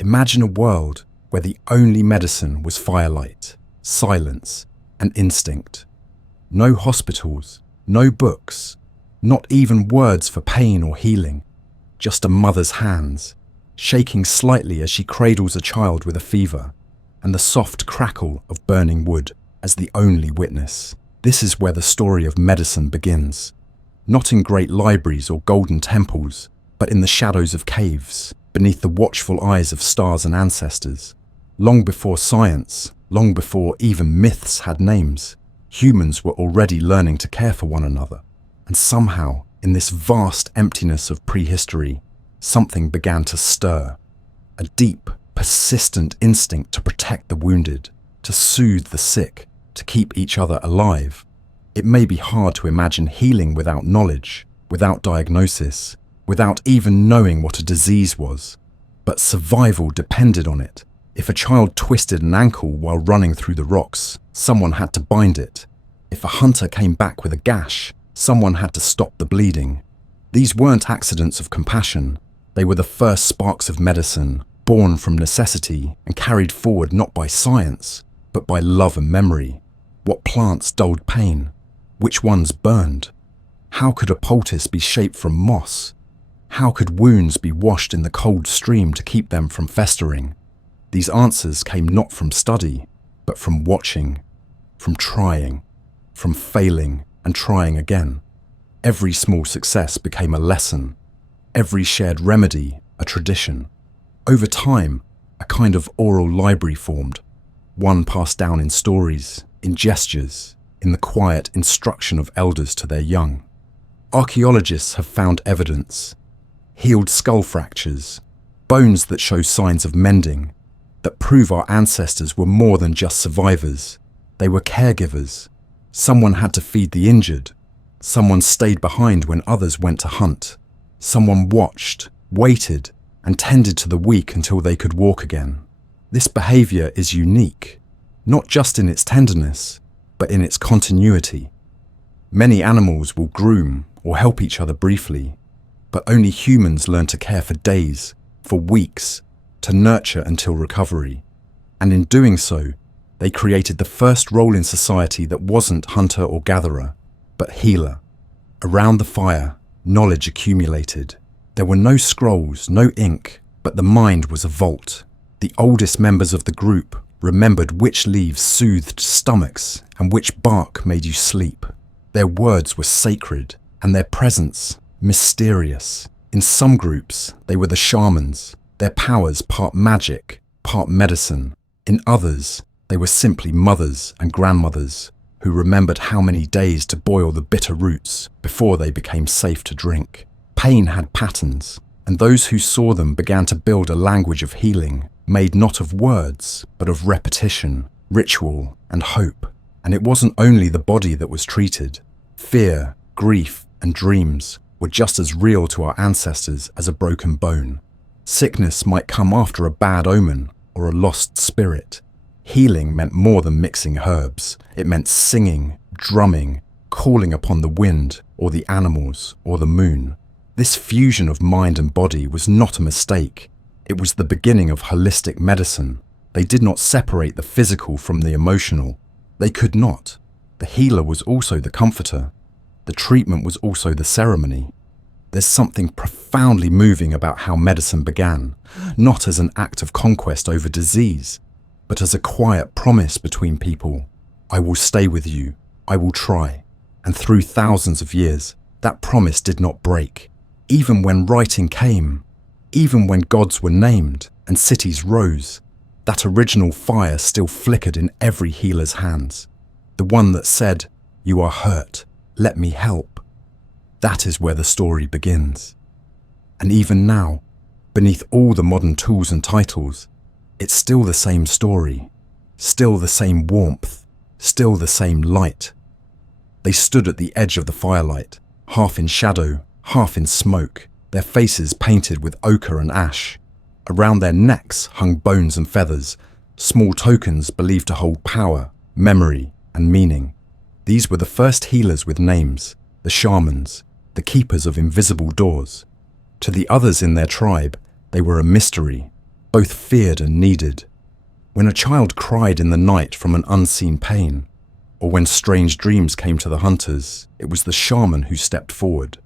Imagine a world where the only medicine was firelight, silence, and instinct. No hospitals, no books, not even words for pain or healing, just a mother's hands, shaking slightly as she cradles a child with a fever, and the soft crackle of burning wood as the only witness. This is where the story of medicine begins. Not in great libraries or golden temples, but in the shadows of caves, beneath the watchful eyes of stars and ancestors. Long before science, long before even myths had names, humans were already learning to care for one another. And somehow, in this vast emptiness of prehistory, something began to stir. A deep, persistent instinct to protect the wounded, to soothe the sick, to keep each other alive. It may be hard to imagine healing without knowledge, without diagnosis, without even knowing what a disease was. But survival depended on it. If a child twisted an ankle while running through the rocks, someone had to bind it. If a hunter came back with a gash, someone had to stop the bleeding. These weren't accidents of compassion. They were the first sparks of medicine, born from necessity and carried forward not by science, but by love and memory. What plants dulled pain? Which ones burned? How could a poultice be shaped from moss? How could wounds be washed in the cold stream to keep them from festering? These answers came not from study, but from watching, from trying, from failing and trying again. Every small success became a lesson, every shared remedy a tradition. Over time, a kind of oral library formed, one passed down in stories, in gestures, in the quiet instruction of elders to their young. Archaeologists have found evidence, healed skull fractures, bones that show signs of mending, that prove our ancestors were more than just survivors. They were caregivers. Someone had to feed the injured. Someone stayed behind when others went to hunt. Someone watched, waited, and tended to the weak until they could walk again. This behavior is unique, not just in its tenderness, but in its continuity. Many animals will groom or help each other briefly, but only humans learn to care for days, for weeks, to nurture until recovery. And in doing so, they created the first role in society that wasn't hunter or gatherer, but healer. Around the fire, knowledge accumulated. There were no scrolls, no ink, but the mind was a vault. The oldest members of the group remembered which leaves soothed stomachs and which bark made you sleep. Their words were sacred, and their presence mysterious. In some groups, they were the shamans, their powers part magic, part medicine. In others, they were simply mothers and grandmothers who remembered how many days to boil the bitter roots before they became safe to drink. Pain had patterns, and those who saw them began to build a language of healing, made not of words, but of repetition, ritual, and hope. And it wasn't only the body that was treated. Fear, grief, and dreams were just as real to our ancestors as a broken bone. Sickness might come after a bad omen or a lost spirit. Healing meant more than mixing herbs. It meant singing, drumming, calling upon the wind or the animals or the moon. This fusion of mind and body was not a mistake. It was the beginning of holistic medicine. They did not separate the physical from the emotional. They could not. The healer was also the comforter. The treatment was also the ceremony. There's something profoundly moving about how medicine began, not as an act of conquest over disease, but as a quiet promise between people. I will stay with you. I will try. And through thousands of years, that promise did not break. Even when writing came, even when gods were named and cities rose, that original fire still flickered in every healer's hands. The one that said, "You are hurt, let me help." That is where the story begins. And even now, beneath all the modern tools and titles, it's still the same story, still the same warmth, still the same light. They stood at the edge of the firelight, half in shadow, half in smoke, their faces painted with ochre and ash. Around their necks hung bones and feathers, small tokens believed to hold power, memory, and meaning. These were the first healers with names, the shamans, the keepers of invisible doors. To the others in their tribe, they were a mystery, both feared and needed. When a child cried in the night from an unseen pain, or when strange dreams came to the hunters, it was the shaman who stepped forward.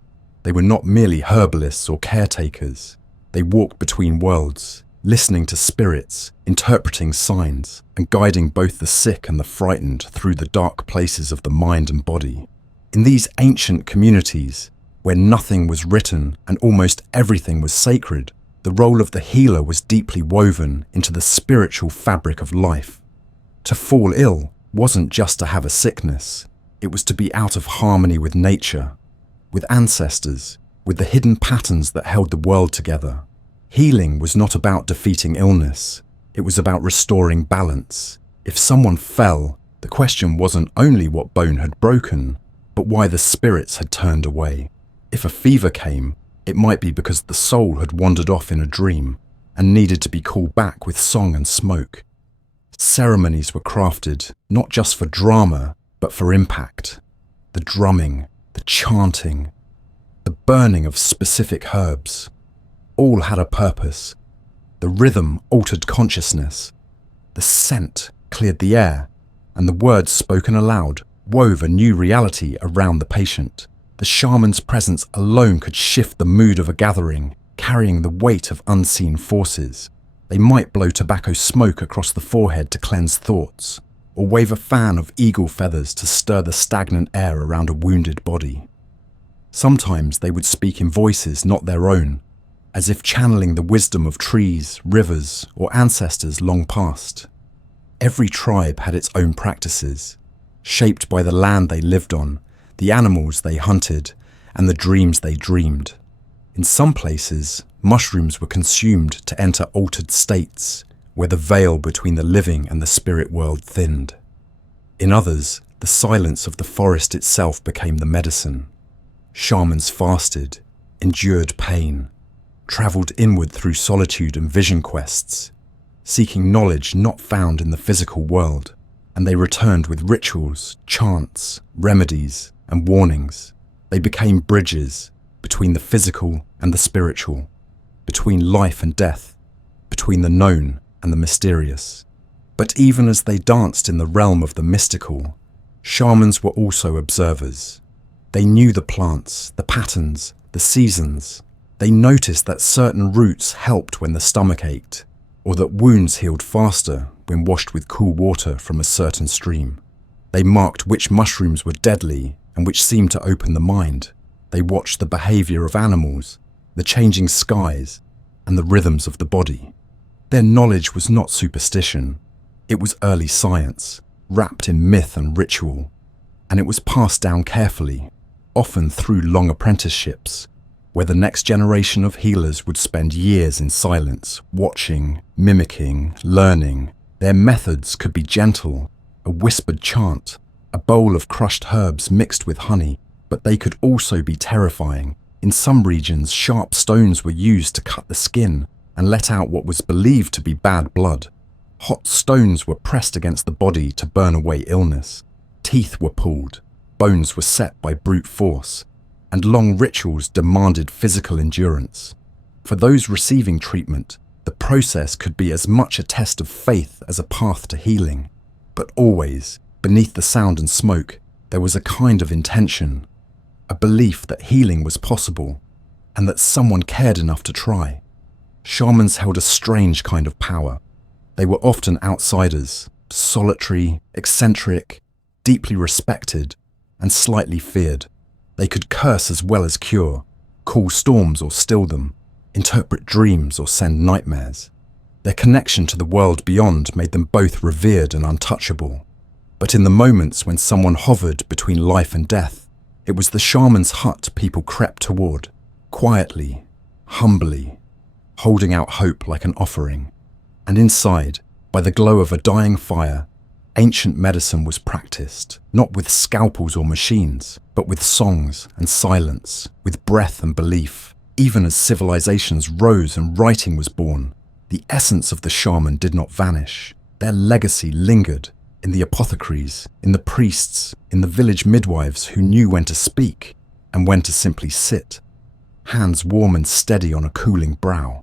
They were not merely herbalists or caretakers. They walked between worlds, listening to spirits, interpreting signs, and guiding both the sick and the frightened through the dark places of the mind and body. In these ancient communities, where nothing was written and almost everything was sacred, the role of the healer was deeply woven into the spiritual fabric of life. To fall ill wasn't just to have a sickness, it was to be out of harmony with nature, with ancestors, with the hidden patterns that held the world together. Healing was not about defeating illness, it was about restoring balance. If someone fell, the question wasn't only what bone had broken, but why the spirits had turned away. If a fever came, it might be because the soul had wandered off in a dream and needed to be called back with song and smoke. Ceremonies were crafted not just for drama, but for impact. The drumming, the chanting, the burning of specific herbs, all had a purpose. The rhythm altered consciousness, the scent cleared the air, and the words spoken aloud wove a new reality around the patient. The shaman's presence alone could shift the mood of a gathering, carrying the weight of unseen forces. They might blow tobacco smoke across the forehead to cleanse thoughts, or wave a fan of eagle feathers to stir the stagnant air around a wounded body. Sometimes they would speak in voices not their own, as if channeling the wisdom of trees, rivers, or ancestors long past. Every tribe had its own practices, shaped by the land they lived on, the animals they hunted, and the dreams they dreamed. In some places, mushrooms were consumed to enter altered states, where the veil between the living and the spirit world thinned. In others, the silence of the forest itself became the medicine. Shamans fasted, endured pain, travelled inward through solitude and vision quests, seeking knowledge not found in the physical world, and they returned with rituals, chants, remedies, and warnings. They became bridges between the physical and the spiritual, between life and death, between the known and the mysterious. But even as they danced in the realm of the mystical, shamans were also observers. They knew the plants, the patterns, the seasons. They noticed that certain roots helped when the stomach ached, or that wounds healed faster when washed with cool water from a certain stream. They marked which mushrooms were deadly and which seemed to open the mind. They watched the behavior of animals, the changing skies, and the rhythms of the body. Their knowledge was not superstition. It was early science, wrapped in myth and ritual, and it was passed down carefully, often through long apprenticeships, where the next generation of healers would spend years in silence, watching, mimicking, learning. Their methods could be gentle, a whispered chant, a bowl of crushed herbs mixed with honey, but they could also be terrifying. In some regions, sharp stones were used to cut the skin and let out what was believed to be bad blood. Hot stones were pressed against the body to burn away illness. Teeth were pulled, bones were set by brute force, and long rituals demanded physical endurance. For those receiving treatment, the process could be as much a test of faith as a path to healing. But always, beneath the sound and smoke, there was a kind of intention, a belief that healing was possible, and that someone cared enough to try. Shamans held a strange kind of power. They were often outsiders, solitary, eccentric, deeply respected, and slightly feared. They could curse as well as cure, cool storms or still them, interpret dreams or send nightmares. Their connection to the world beyond made them both revered and untouchable. But in the moments when someone hovered between life and death, it was the shaman's hut people crept toward, quietly, humbly, holding out hope like an offering. And inside, by the glow of a dying fire, ancient medicine was practiced, not with scalpels or machines, but with songs and silence, with breath and belief. Even as civilizations rose and writing was born, the essence of the shaman did not vanish. Their legacy lingered in the apothecaries, in the priests, in the village midwives who knew when to speak and when to simply sit, hands warm and steady on a cooling brow.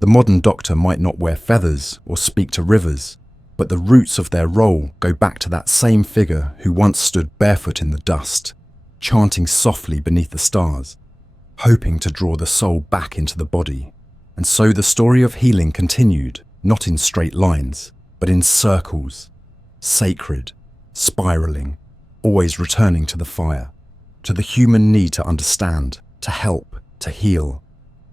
The modern doctor might not wear feathers or speak to rivers, but the roots of their role go back to that same figure who once stood barefoot in the dust, chanting softly beneath the stars, hoping to draw the soul back into the body. And so the story of healing continued, not in straight lines, but in circles, sacred, spiraling, always returning to the fire, to the human need to understand, to help, to heal.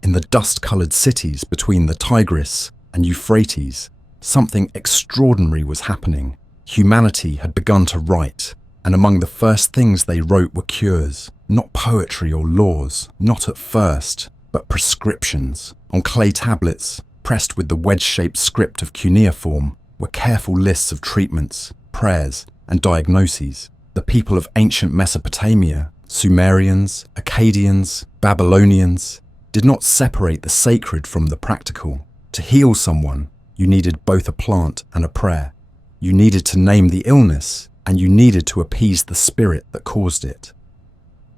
In the dust-coloured cities between the Tigris and Euphrates, something extraordinary was happening. Humanity had begun to write, and among the first things they wrote were cures, not poetry or laws, not at first, but prescriptions. On clay tablets, pressed with the wedge-shaped script of cuneiform, were careful lists of treatments, prayers, and diagnoses. The people of ancient Mesopotamia, Sumerians, Akkadians, Babylonians, did not separate the sacred from the practical. To heal someone, you needed both a plant and a prayer. You needed to name the illness, and you needed to appease the spirit that caused it.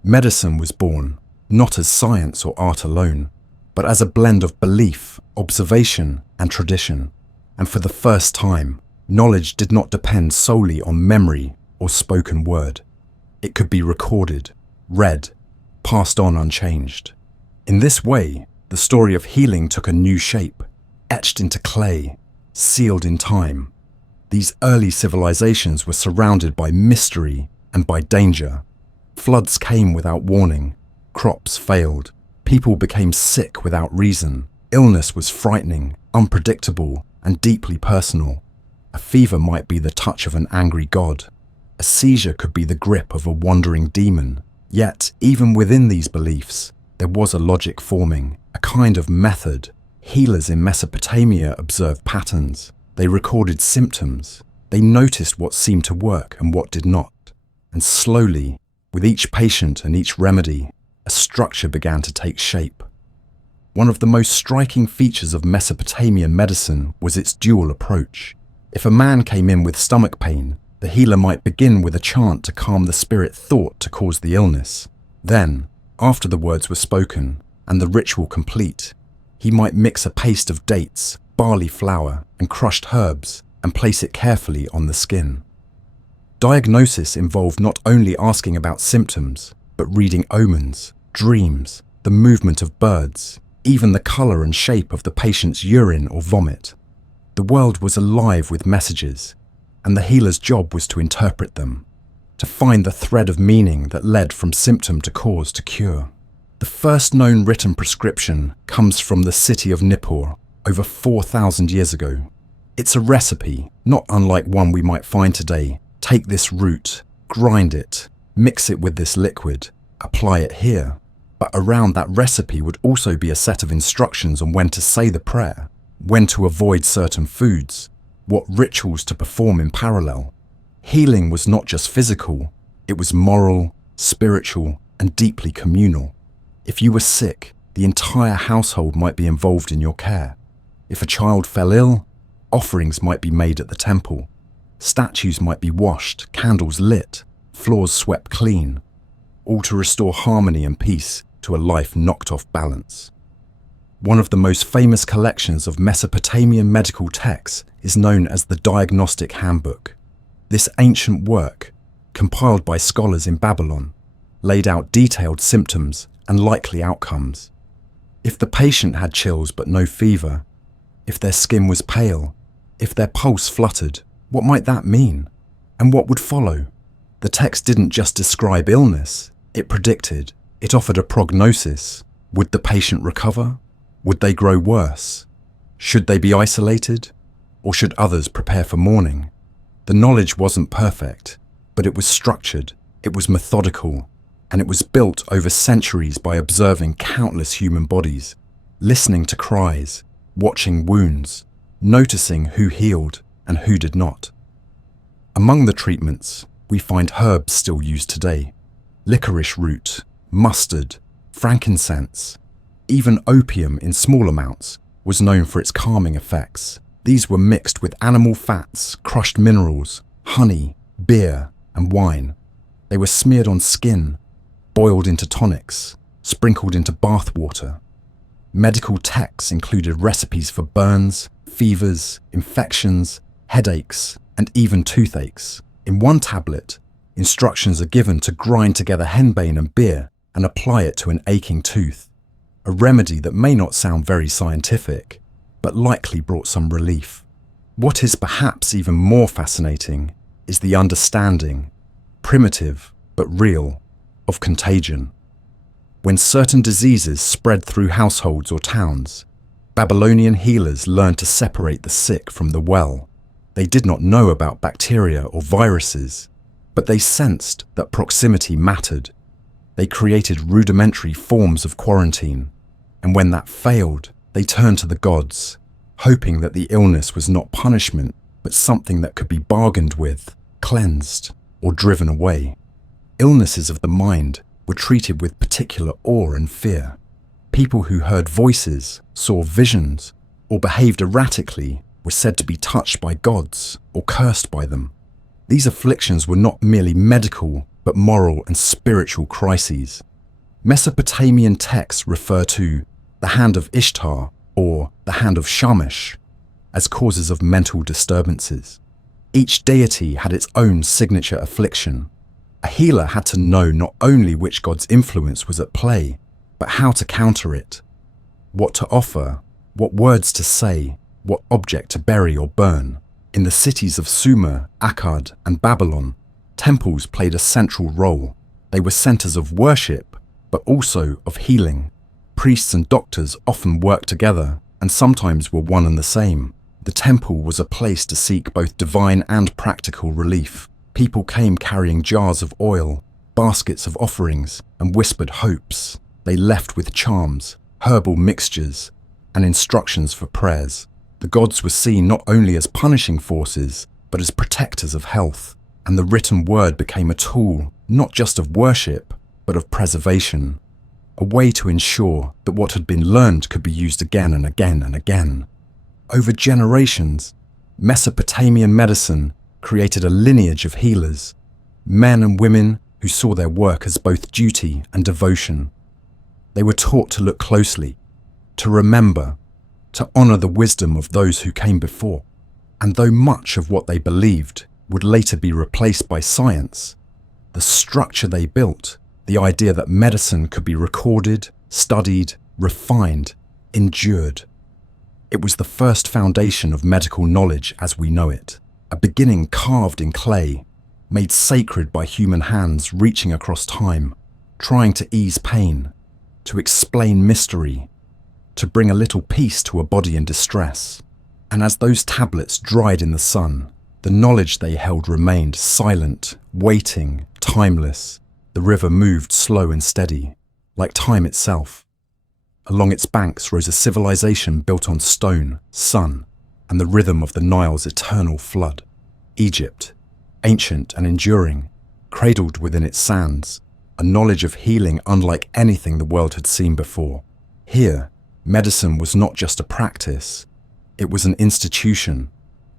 Medicine was born, not as science or art alone, but as a blend of belief, observation, and tradition. And for the first time, knowledge did not depend solely on memory or spoken word. It could be recorded, read, passed on unchanged. In this way, the story of healing took a new shape, etched into clay, sealed in time. These early civilizations were surrounded by mystery and by danger. Floods came without warning, crops failed, people became sick without reason. Illness was frightening, unpredictable, and deeply personal. A fever might be the touch of an angry god. A seizure could be the grip of a wandering demon. Yet, even within these beliefs, there was a logic forming, a kind of method. Healers in Mesopotamia observed patterns. They recorded symptoms. They noticed what seemed to work and what did not. And slowly, with each patient and each remedy, a structure began to take shape. One of the most striking features of Mesopotamian medicine was its dual approach. If a man came in with stomach pain, the healer might begin with a chant to calm the spirit thought to cause the illness. Then, after the words were spoken and the ritual complete, he might mix a paste of dates, barley flour, and crushed herbs and place it carefully on the skin. Diagnosis involved not only asking about symptoms, but reading omens, dreams, the movement of birds, even the colour and shape of the patient's urine or vomit. The world was alive with messages, and the healer's job was to interpret them, to find the thread of meaning that led from symptom to cause to cure. The first known written prescription comes from the city of Nippur over 4,000 years ago. It's a recipe, not unlike one we might find today. Take this root, grind it, mix it with this liquid, apply it here. But around that recipe would also be a set of instructions on when to say the prayer, when to avoid certain foods, what rituals to perform in parallel. Healing was not just physical, it was moral, spiritual, and deeply communal. If you were sick, the entire household might be involved in your care. If a child fell ill, offerings might be made at the temple. Statues might be washed, candles lit, floors swept clean, all to restore harmony and peace to a life knocked off balance. One of the most famous collections of Mesopotamian medical texts is known as the Diagnostic Handbook. This ancient work, compiled by scholars in Babylon, laid out detailed symptoms and likely outcomes. If the patient had chills but no fever, if their skin was pale, if their pulse fluttered, what might that mean? And what would follow? The text didn't just describe illness, it predicted. It offered a prognosis. Would the patient recover? Would they grow worse? Should they be isolated? Or should others prepare for mourning? The knowledge wasn't perfect, but it was structured, it was methodical, and it was built over centuries by observing countless human bodies, listening to cries, watching wounds, noticing who healed and who did not. Among the treatments, we find herbs still used today: licorice root, mustard, frankincense. Even opium in small amounts was known for its calming effects. These were mixed with animal fats, crushed minerals, honey, beer, and wine. They were smeared on skin, boiled into tonics, sprinkled into bath water. Medical texts included recipes for burns, fevers, infections, headaches, and even toothaches. In one tablet, instructions are given to grind together henbane and beer and apply it to an aching tooth, a remedy that may not sound very scientific, but likely brought some relief. What is perhaps even more fascinating is the understanding, primitive but real, of contagion. When certain diseases spread through households or towns, Babylonian healers learned to separate the sick from the well. They did not know about bacteria or viruses, but they sensed that proximity mattered. They created rudimentary forms of quarantine, and when that failed, they turned to the gods, hoping that the illness was not punishment, but something that could be bargained with, cleansed, or driven away. Illnesses of the mind were treated with particular awe and fear. People who heard voices, saw visions, or behaved erratically were said to be touched by gods or cursed by them. These afflictions were not merely medical, but moral and spiritual crises. Mesopotamian texts refer to the hand of Ishtar or the hand of Shamash as causes of mental disturbances. Each deity had its own signature affliction. A healer had to know not only which god's influence was at play, but how to counter it, what to offer, what words to say, what object to bury or burn. In the cities of Sumer, Akkad, and Babylon, temples played a central role. They were centers of worship, but also of healing. Priests and doctors often worked together, and sometimes were one and the same. The temple was a place to seek both divine and practical relief. People came carrying jars of oil, baskets of offerings, and whispered hopes. They left with charms, herbal mixtures, and instructions for prayers. The gods were seen not only as punishing forces, but as protectors of health, and the written word became a tool not just of worship, but of preservation, a way to ensure that what had been learned could be used again and again and again. Over generations, Mesopotamian medicine created a lineage of healers, men and women who saw their work as both duty and devotion. They were taught to look closely, to remember, to honor the wisdom of those who came before. And though much of what they believed would later be replaced by science, the structure they built, the idea that medicine could be recorded, studied, refined, endured. It was the first foundation of medical knowledge as we know it, a beginning carved in clay, made sacred by human hands reaching across time, trying to ease pain, to explain mystery, to bring a little peace to a body in distress. And as those tablets dried in the sun, the knowledge they held remained silent, waiting, timeless. The river moved slow and steady, like time itself. Along its banks rose a civilization built on stone, sun, and the rhythm of the Nile's eternal flood. Egypt, ancient and enduring, cradled within its sands, a knowledge of healing unlike anything the world had seen before. Here, medicine was not just a practice, it was an institution,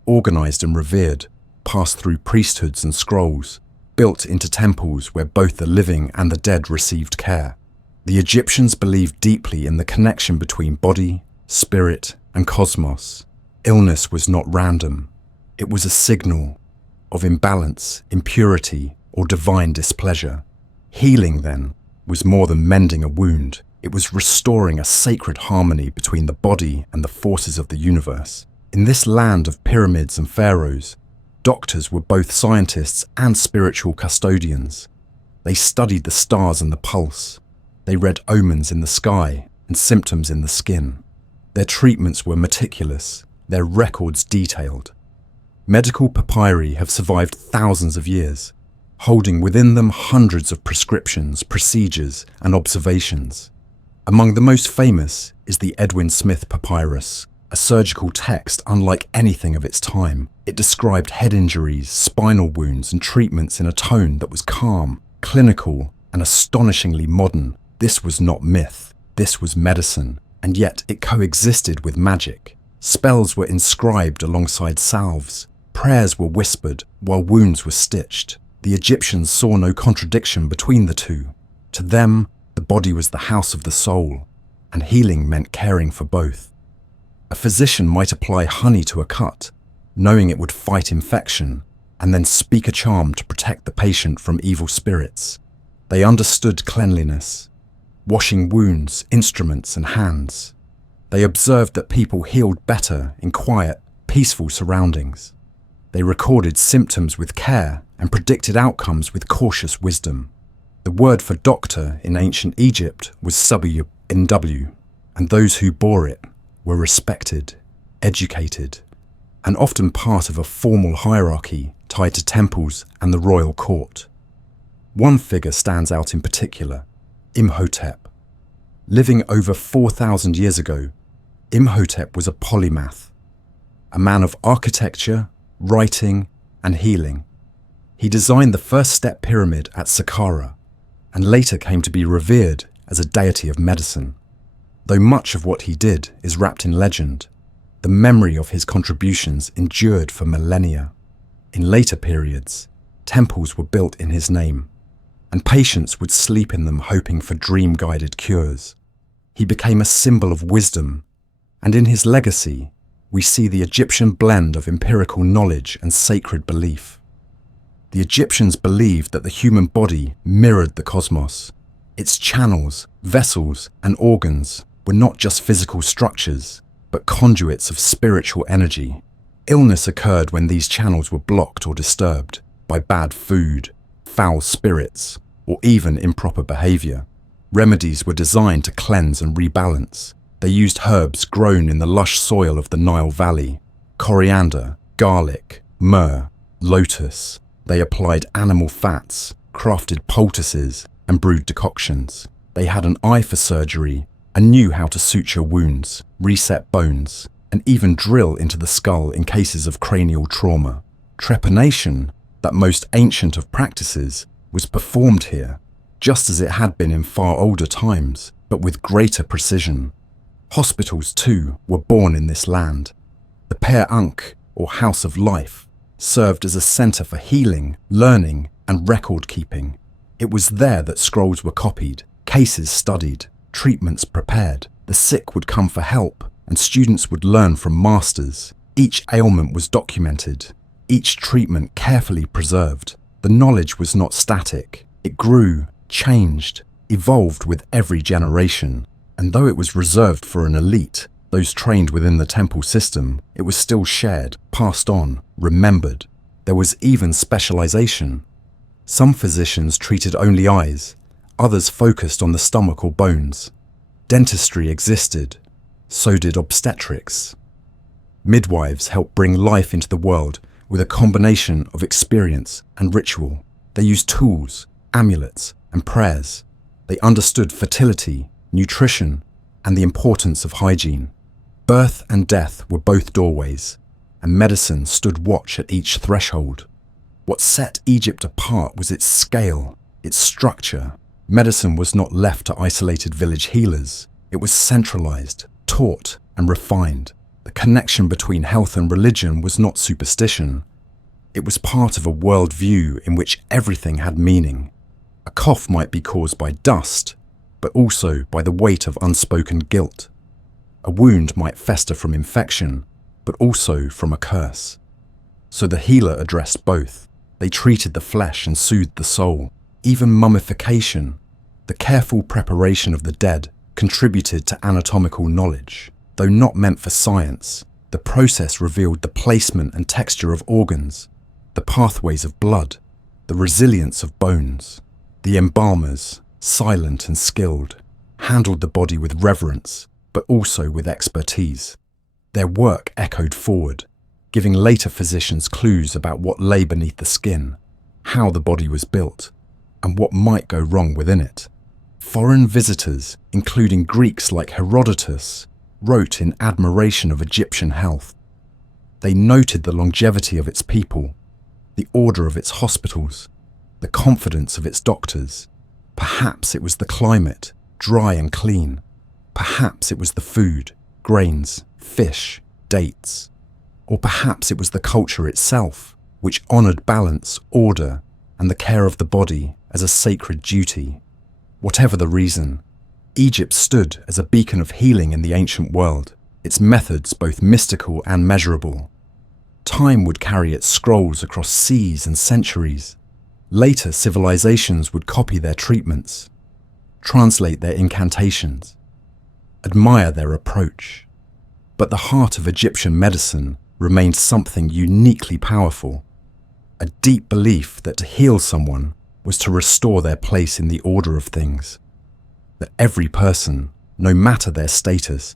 organized and revered, passed through priesthoods and scrolls, built into temples where both the living and the dead received care. The Egyptians believed deeply in the connection between body, spirit, and cosmos. Illness was not random. It was a signal of imbalance, impurity, or divine displeasure. Healing, then, was more than mending a wound. It was restoring a sacred harmony between the body and the forces of the universe. In this land of pyramids and pharaohs, doctors were both scientists and spiritual custodians. They studied the stars and the pulse. They read omens in the sky and symptoms in the skin. Their treatments were meticulous, their records detailed. Medical papyri have survived thousands of years, holding within them hundreds of prescriptions, procedures, and observations. Among the most famous is the Edwin Smith Papyrus, a surgical text unlike anything of its time. It described head injuries, spinal wounds, and treatments in a tone that was calm, clinical, and astonishingly modern. This was not myth, this was medicine, and yet it coexisted with magic. Spells were inscribed alongside salves, prayers were whispered while wounds were stitched. The Egyptians saw no contradiction between the two. To them, the body was the house of the soul, and healing meant caring for both. A physician might apply honey to a cut, knowing it would fight infection, and then speak a charm to protect the patient from evil spirits. They understood cleanliness, washing wounds, instruments, and hands. They observed that people healed better in quiet, peaceful surroundings. They recorded symptoms with care and predicted outcomes with cautious wisdom. The word for doctor in ancient Egypt was sabiyinw, and those who bore it were respected, educated, and often part of a formal hierarchy tied to temples and the royal court. One figure stands out in particular, Imhotep. Living over 4,000 years ago, Imhotep was a polymath, a man of architecture, writing, and healing. He designed the first step pyramid at Saqqara, and later came to be revered as a deity of medicine. Though much of what he did is wrapped in legend, the memory of his contributions endured for millennia. In later periods, temples were built in his name, and patients would sleep in them hoping for dream-guided cures. He became a symbol of wisdom, and in his legacy, we see the Egyptian blend of empirical knowledge and sacred belief. The Egyptians believed that the human body mirrored the cosmos. Its channels, vessels, and organs were not just physical structures, but conduits of spiritual energy. Illness occurred when these channels were blocked or disturbed by bad food, foul spirits, or even improper behavior. Remedies were designed to cleanse and rebalance. They used herbs grown in the lush soil of the Nile Valley: coriander, garlic, myrrh, lotus. They applied animal fats, crafted poultices, and brewed decoctions. They had an eye for surgery and knew how to suture wounds, reset bones, and even drill into the skull in cases of cranial trauma. Trepanation, that most ancient of practices, was performed here, just as it had been in far older times, but with greater precision. Hospitals, too, were born in this land. The Per Ankh, or House of Life, served as a center for healing, learning, and record-keeping. It was there that scrolls were copied, cases studied, treatments prepared. The sick would come for help, and students would learn from masters. Each ailment was documented, each treatment carefully preserved. The knowledge was not static. It grew, changed, evolved with every generation. And though it was reserved for an elite, those trained within the temple system, it was still shared, passed on, remembered. There was even specialization. Some physicians treated only eyes, others focused on the stomach or bones. Dentistry existed, so did obstetrics. Midwives helped bring life into the world with a combination of experience and ritual. They used tools, amulets, and prayers. They understood fertility, nutrition, and the importance of hygiene. Birth and death were both doorways, and medicine stood watch at each threshold. What set Egypt apart was its scale, its structure. Medicine was not left to isolated village healers. It was centralized, taught, and refined. The connection between health and religion was not superstition. It was part of a worldview in which everything had meaning. A cough might be caused by dust, but also by the weight of unspoken guilt. A wound might fester from infection, but also from a curse. So the healer addressed both. They treated the flesh and soothed the soul. Even mummification, the careful preparation of the dead, contributed to anatomical knowledge. Though not meant for science, the process revealed the placement and texture of organs, the pathways of blood, the resilience of bones. The embalmers, silent and skilled, handled the body with reverence, but also with expertise. Their work echoed forward, giving later physicians clues about what lay beneath the skin, how the body was built, and what might go wrong within it. Foreign visitors, including Greeks like Herodotus, wrote in admiration of Egyptian health. They noted the longevity of its people, the order of its hospitals, the confidence of its doctors. Perhaps it was the climate, dry and clean. Perhaps it was the food, grains, fish, dates. Or perhaps it was the culture itself, which honored balance, order, and the care of the body as a sacred duty. Whatever the reason, Egypt stood as a beacon of healing in the ancient world, its methods both mystical and measurable. Time would carry its scrolls across seas and centuries. Later civilizations would copy their treatments, translate their incantations, admire their approach. But the heart of Egyptian medicine remained something uniquely powerful, a deep belief that to heal someone was to restore their place in the order of things, that every person, no matter their status,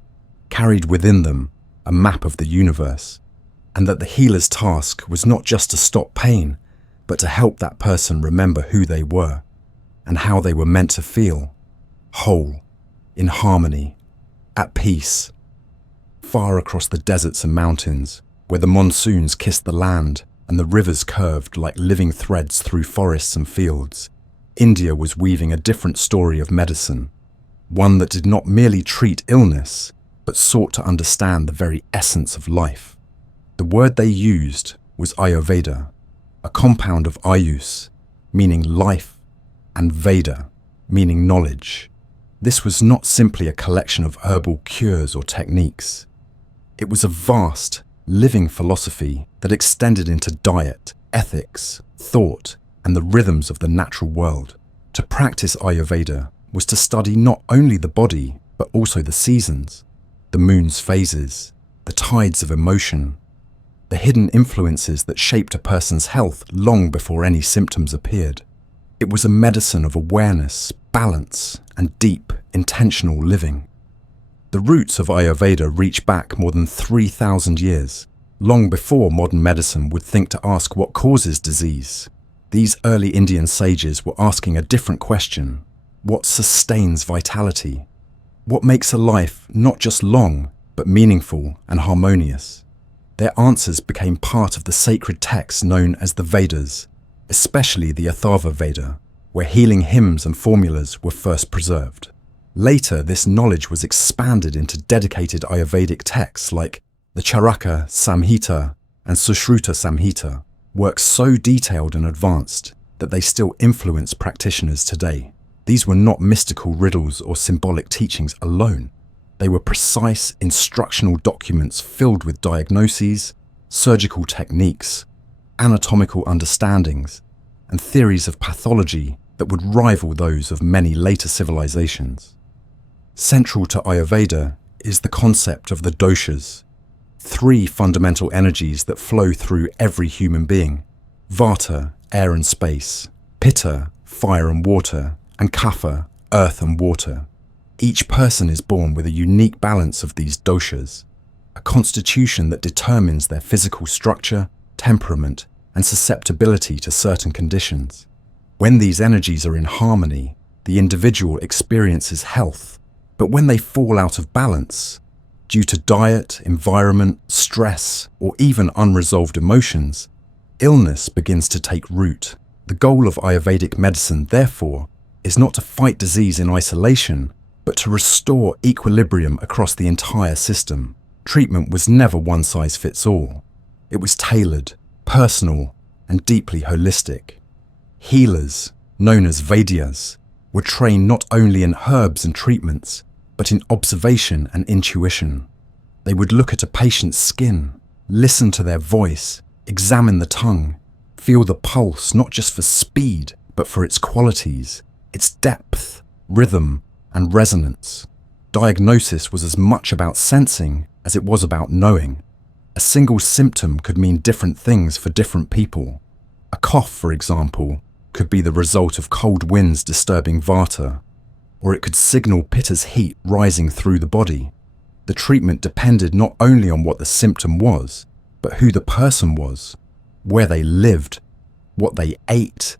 carried within them a map of the universe, and that the healer's task was not just to stop pain, but to help that person remember who they were and how they were meant to feel, whole, in harmony, at peace. Far across the deserts and mountains, where the monsoons kissed the land and the rivers curved like living threads through forests and fields, India was weaving a different story of medicine, one that did not merely treat illness, but sought to understand the very essence of life. The word they used was Ayurveda, a compound of Ayus, meaning life, and Veda, meaning knowledge. This was not simply a collection of herbal cures or techniques. It was a vast, living philosophy that extended into diet, ethics, thought, and the rhythms of the natural world. To practice Ayurveda was to study not only the body, but also the seasons, the moon's phases, the tides of emotion, the hidden influences that shaped a person's health long before any symptoms appeared. It was a medicine of awareness, balance, and deep, intentional living. The roots of Ayurveda reach back more than 3,000 years, long before modern medicine would think to ask what causes disease. These early Indian sages were asking a different question: what sustains vitality? What makes a life not just long, but meaningful and harmonious? Their answers became part of the sacred texts known as the Vedas, especially the Atharva Veda, where healing hymns and formulas were first preserved. Later, this knowledge was expanded into dedicated Ayurvedic texts like the Charaka Samhita and Sushruta Samhita, works so detailed and advanced that they still influence practitioners today. These were not mystical riddles or symbolic teachings alone. They were precise instructional documents filled with diagnoses, surgical techniques, anatomical understandings, and theories of pathology that would rival those of many later civilizations. Central to Ayurveda is the concept of the doshas, three fundamental energies that flow through every human being: Vata, air and space; Pitta, fire and water; and Kapha, earth and water. Each person is born with a unique balance of these doshas, a constitution that determines their physical structure, temperament, and susceptibility to certain conditions. When these energies are in harmony, the individual experiences health, but when they fall out of balance, due to diet, environment, stress, or even unresolved emotions, illness begins to take root. The goal of Ayurvedic medicine, therefore, is not to fight disease in isolation, but to restore equilibrium across the entire system. Treatment was never one size fits all. It was tailored, personal, and deeply holistic. Healers, known as Vaidyas, were trained not only in herbs and treatments, but in observation and intuition. They would look at a patient's skin, listen to their voice, examine the tongue, feel the pulse not just for speed, but for its qualities, its depth, rhythm, and resonance. Diagnosis was as much about sensing as it was about knowing. A single symptom could mean different things for different people. A cough, for example, could be the result of cold winds disturbing Vata, or it could signal Pitta's heat rising through the body. The treatment depended not only on what the symptom was, but who the person was, where they lived, what they ate,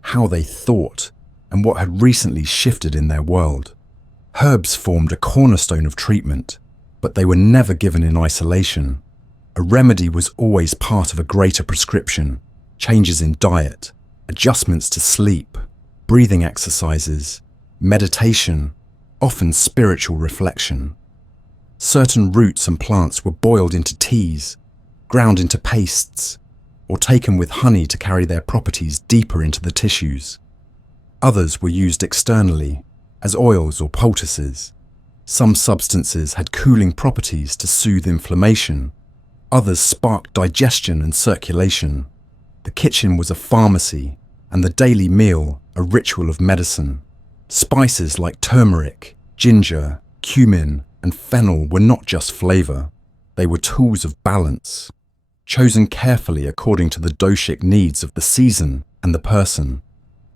how they thought, and what had recently shifted in their world. Herbs formed a cornerstone of treatment, but they were never given in isolation. A remedy was always part of a greater prescription: changes in diet, adjustments to sleep, breathing exercises, meditation, often spiritual reflection. Certain roots and plants were boiled into teas, ground into pastes, or taken with honey to carry their properties deeper into the tissues. Others were used externally, as oils or poultices. Some substances had cooling properties to soothe inflammation. Others sparked digestion and circulation. The kitchen was a pharmacy, and the daily meal a ritual of medicine. Spices like turmeric, ginger, cumin, and fennel were not just flavor. They were tools of balance, chosen carefully according to the doshic needs of the season and the person.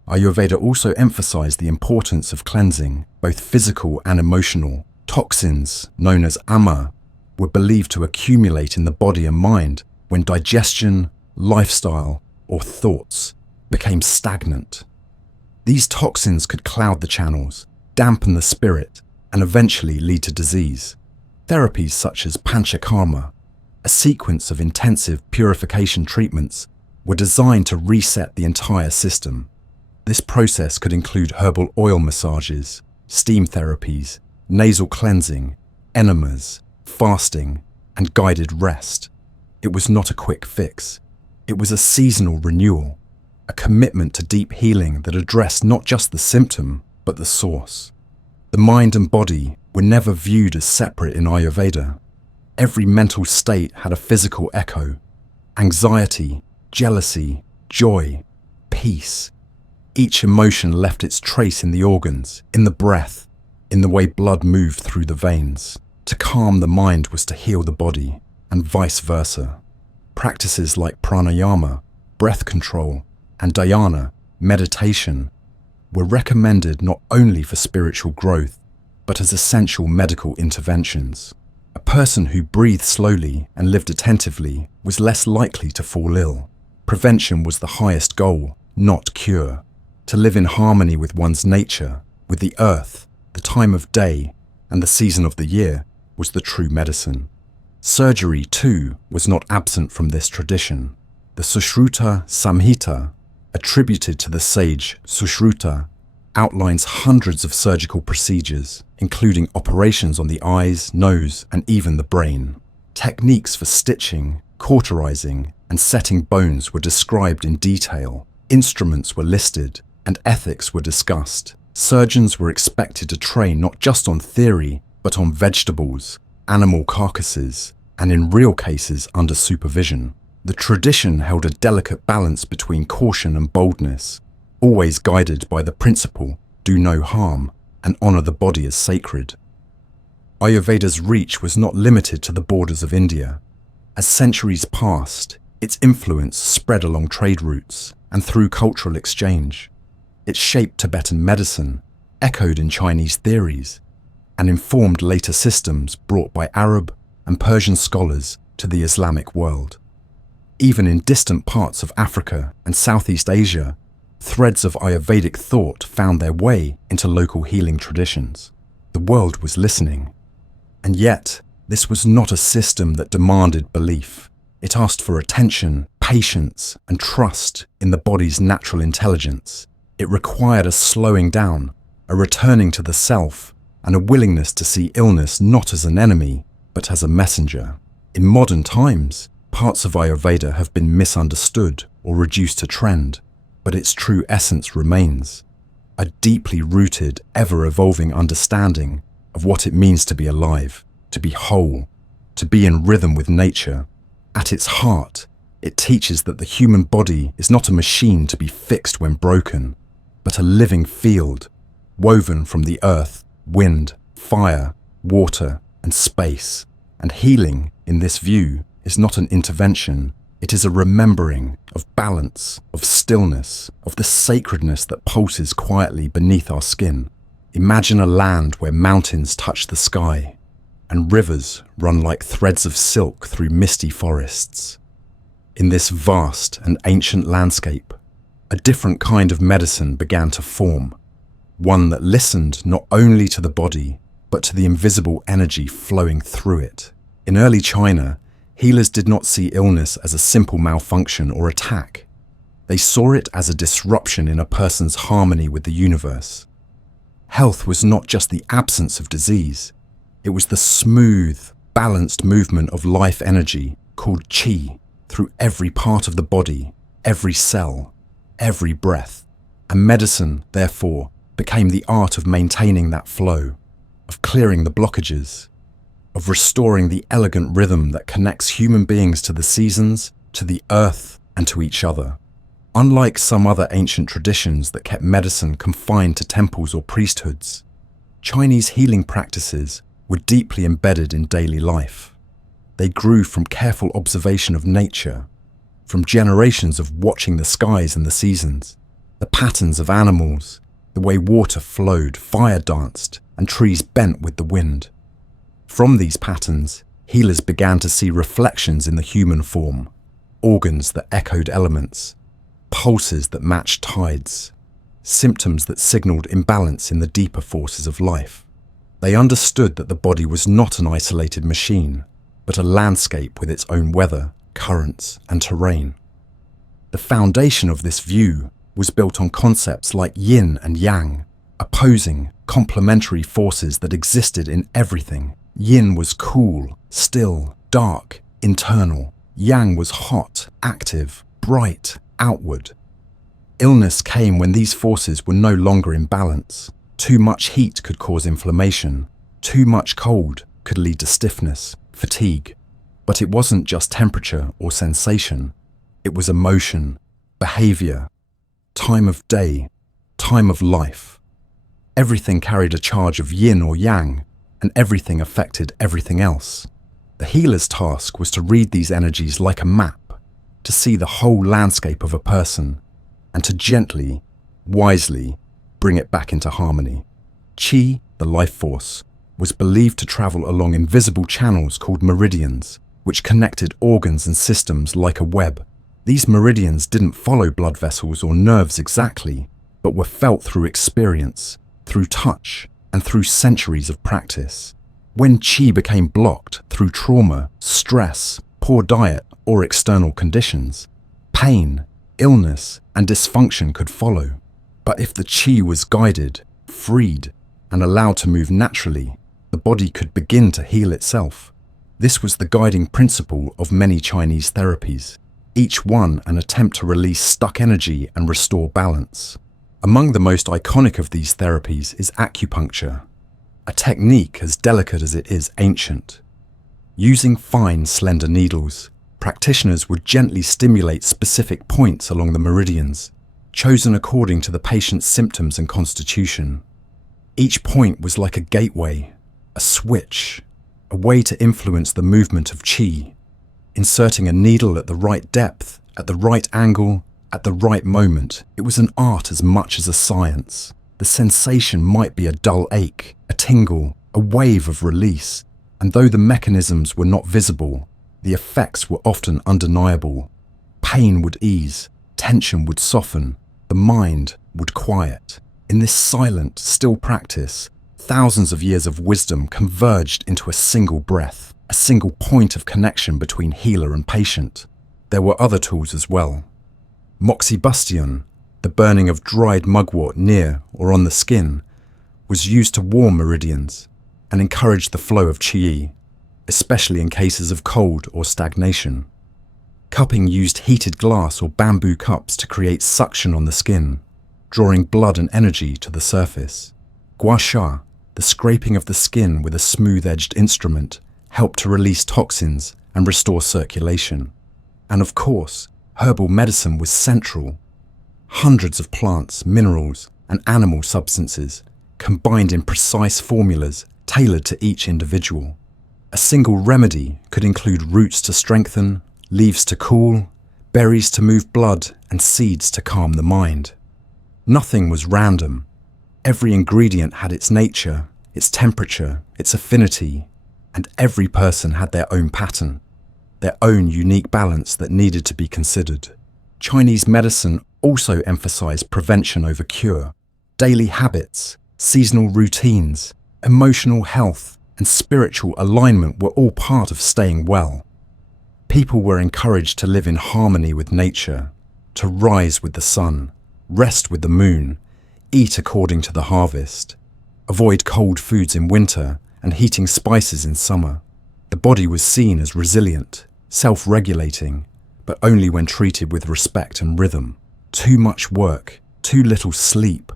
Ayurveda also emphasized the importance of cleansing, both physical and emotional. Toxins, known as ama, were believed to accumulate in the body and mind when digestion, lifestyle, or thoughts became stagnant. These toxins could cloud the channels, dampen the spirit, and eventually lead to disease. Therapies such as Panchakarma, a sequence of intensive purification treatments, were designed to reset the entire system. This process could include herbal oil massages, steam therapies, nasal cleansing, enemas, fasting, and guided rest. It was not a quick fix. It was a seasonal renewal, a commitment to deep healing that addressed not just the symptom, but the source. The mind and body were never viewed as separate in Ayurveda. Every mental state had a physical echo. Anxiety, jealousy, joy, peace. Each emotion left its trace in the organs, in the breath, in the way blood moved through the veins. To calm the mind was to heal the body, and vice versa. Practices like pranayama, breath control, and dhyana, meditation, were recommended not only for spiritual growth, but as essential medical interventions. A person who breathed slowly and lived attentively was less likely to fall ill. Prevention was the highest goal, not cure. To live in harmony with one's nature, with the earth, the time of day, and the season of the year was the true medicine. Surgery, too, was not absent from this tradition. The Sushruta Samhita, attributed to the sage Sushruta, outlines hundreds of surgical procedures, including operations on the eyes, nose, and even the brain. Techniques for stitching, cauterizing, and setting bones were described in detail. Instruments were listed, and ethics were discussed. Surgeons were expected to train not just on theory, but on vegetables, animal carcasses, and in real cases under supervision. The tradition held a delicate balance between caution and boldness, always guided by the principle, do no harm, and honor the body as sacred. Ayurveda's reach was not limited to the borders of India. As centuries passed, its influence spread along trade routes and through cultural exchange. It shaped Tibetan medicine, echoed in Chinese theories, and informed later systems brought by Arab and Persian scholars to the Islamic world. Even in distant parts of Africa and Southeast Asia, threads of Ayurvedic thought found their way into local healing traditions. The world was listening. And yet, this was not a system that demanded belief. It asked for attention, patience, and trust in the body's natural intelligence. It required a slowing down, a returning to the self, and a willingness to see illness not as an enemy, but as a messenger. In modern times, parts of Ayurveda have been misunderstood or reduced to trend, but its true essence remains. A deeply rooted, ever-evolving understanding of what it means to be alive, to be whole, to be in rhythm with nature. At its heart, it teaches that the human body is not a machine to be fixed when broken, but a living field, woven from the earth, wind, fire, water, and space. And healing, in this view, is not an intervention. It is a remembering of balance, of stillness, of the sacredness that pulses quietly beneath our skin. Imagine a land where mountains touch the sky, and rivers run like threads of silk through misty forests. In this vast and ancient landscape, a different kind of medicine began to form, one that listened not only to the body, but to the invisible energy flowing through it. In early China, healers did not see illness as a simple malfunction or attack. They saw it as a disruption in a person's harmony with the universe. Health was not just the absence of disease. It was the smooth, balanced movement of life energy called qi through every part of the body, every cell, every breath. And medicine, therefore, became the art of maintaining that flow, of clearing the blockages, of restoring the elegant rhythm that connects human beings to the seasons, to the earth, and to each other. Unlike some other ancient traditions that kept medicine confined to temples or priesthoods, Chinese healing practices were deeply embedded in daily life. They grew from careful observation of nature, from generations of watching the skies and the seasons, the patterns of animals, the way water flowed, fire danced, and trees bent with the wind. From these patterns, healers began to see reflections in the human form, organs that echoed elements, pulses that matched tides, symptoms that signaled imbalance in the deeper forces of life. They understood that the body was not an isolated machine, but a landscape with its own weather, currents, and terrain. The foundation of this view was built on concepts like yin and yang, opposing, complementary forces that existed in everything. Yin was cool, still, dark, internal. Yang was hot, active, bright, outward. Illness came when these forces were no longer in balance. Too much heat could cause inflammation. Too much cold could lead to stiffness, fatigue. But it wasn't just temperature or sensation. It was emotion, behavior, time of day, time of life. Everything carried a charge of yin or yang, and everything affected everything else. The healer's task was to read these energies like a map, to see the whole landscape of a person, and to gently, wisely, bring it back into harmony. Qi, the life force, was believed to travel along invisible channels called meridians, which connected organs and systems like a web. These meridians didn't follow blood vessels or nerves exactly, but were felt through experience, through touch, and through centuries of practice. When qi became blocked through trauma, stress, poor diet, or external conditions, pain, illness, and dysfunction could follow. But if the qi was guided, freed, and allowed to move naturally, the body could begin to heal itself. This was the guiding principle of many Chinese therapies, each one an attempt to release stuck energy and restore balance. Among the most iconic of these therapies is acupuncture, a technique as delicate as it is ancient. Using fine, slender needles, practitioners would gently stimulate specific points along the meridians, chosen according to the patient's symptoms and constitution. Each point was like a gateway, a switch, a way to influence the movement of qi, inserting a needle at the right depth, at the right angle, at the right moment. It was an art as much as a science. The sensation might be a dull ache, a tingle, a wave of release, and though the mechanisms were not visible, the effects were often undeniable. Pain would ease, tension would soften, the mind would quiet. In this silent, still practice, thousands of years of wisdom converged into a single breath, a single point of connection between healer and patient. There were other tools as well. Moxibustion, the burning of dried mugwort near or on the skin, was used to warm meridians and encourage the flow of qi, especially in cases of cold or stagnation. Cupping used heated glass or bamboo cups to create suction on the skin, drawing blood and energy to the surface. Gua sha, the scraping of the skin with a smooth-edged instrument, helped to release toxins and restore circulation. And of course, herbal medicine was central. Hundreds of plants, minerals, and animal substances combined in precise formulas tailored to each individual. A single remedy could include roots to strengthen, leaves to cool, berries to move blood, and seeds to calm the mind. Nothing was random. Every ingredient had its nature, its temperature, its affinity, and every person had their own pattern, their own unique balance that needed to be considered. Chinese medicine also emphasized prevention over cure. Daily habits, seasonal routines, emotional health, and spiritual alignment were all part of staying well. People were encouraged to live in harmony with nature, to rise with the sun, rest with the moon, eat according to the harvest, avoid cold foods in winter and heating spices in summer. The body was seen as resilient, self-regulating, but only when treated with respect and rhythm. Too much work, too little sleep,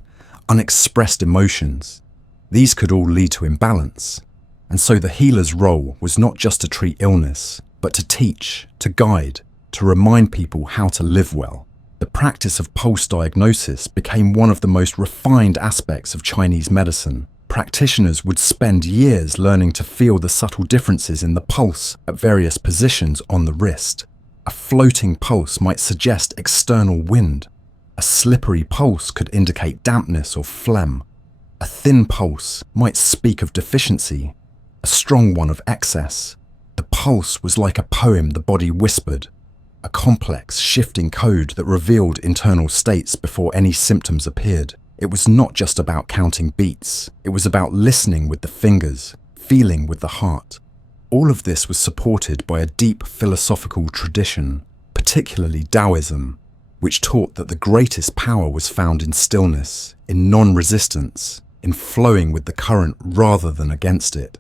unexpressed emotions. These could all lead to imbalance. And so the healer's role was not just to treat illness, but to teach, to guide, to remind people how to live well. The practice of pulse diagnosis became one of the most refined aspects of Chinese medicine. Practitioners would spend years learning to feel the subtle differences in the pulse at various positions on the wrist. A floating pulse might suggest external wind. A slippery pulse could indicate dampness or phlegm. A thin pulse might speak of deficiency, a strong one of excess. The pulse was like a poem the body whispered, a complex, shifting code that revealed internal states before any symptoms appeared. It was not just about counting beats, it was about listening with the fingers, feeling with the heart. All of this was supported by a deep philosophical tradition, particularly Taoism, which taught that the greatest power was found in stillness, in non-resistance, in flowing with the current rather than against it.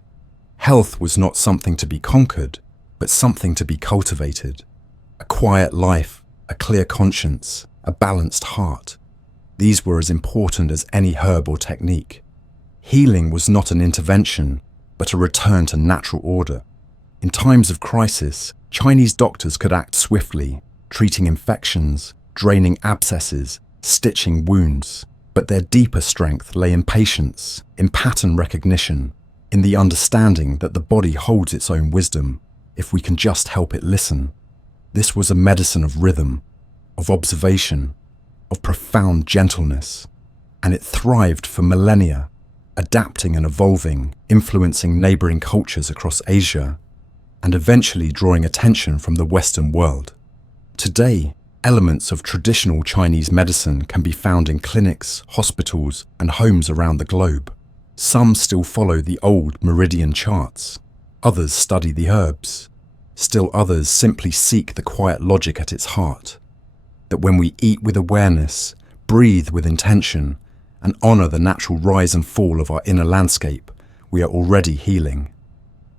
Health was not something to be conquered, but something to be cultivated. A quiet life, a clear conscience, a balanced heart. These were as important as any herb or technique. Healing was not an intervention, but a return to natural order. In times of crisis, Chinese doctors could act swiftly, treating infections, draining abscesses, stitching wounds. But their deeper strength lay in patience, in pattern recognition, in the understanding that the body holds its own wisdom, if we can just help it listen. This was a medicine of rhythm, of observation, of profound gentleness, and it thrived for millennia, adapting and evolving, influencing neighboring cultures across Asia, and eventually drawing attention from the Western world. Today, elements of traditional Chinese medicine can be found in clinics, hospitals, and homes around the globe. Some still follow the old meridian charts. Others study the herbs. Still others simply seek the quiet logic at its heart. That when we eat with awareness, breathe with intention, and honor the natural rise and fall of our inner landscape, we are already healing.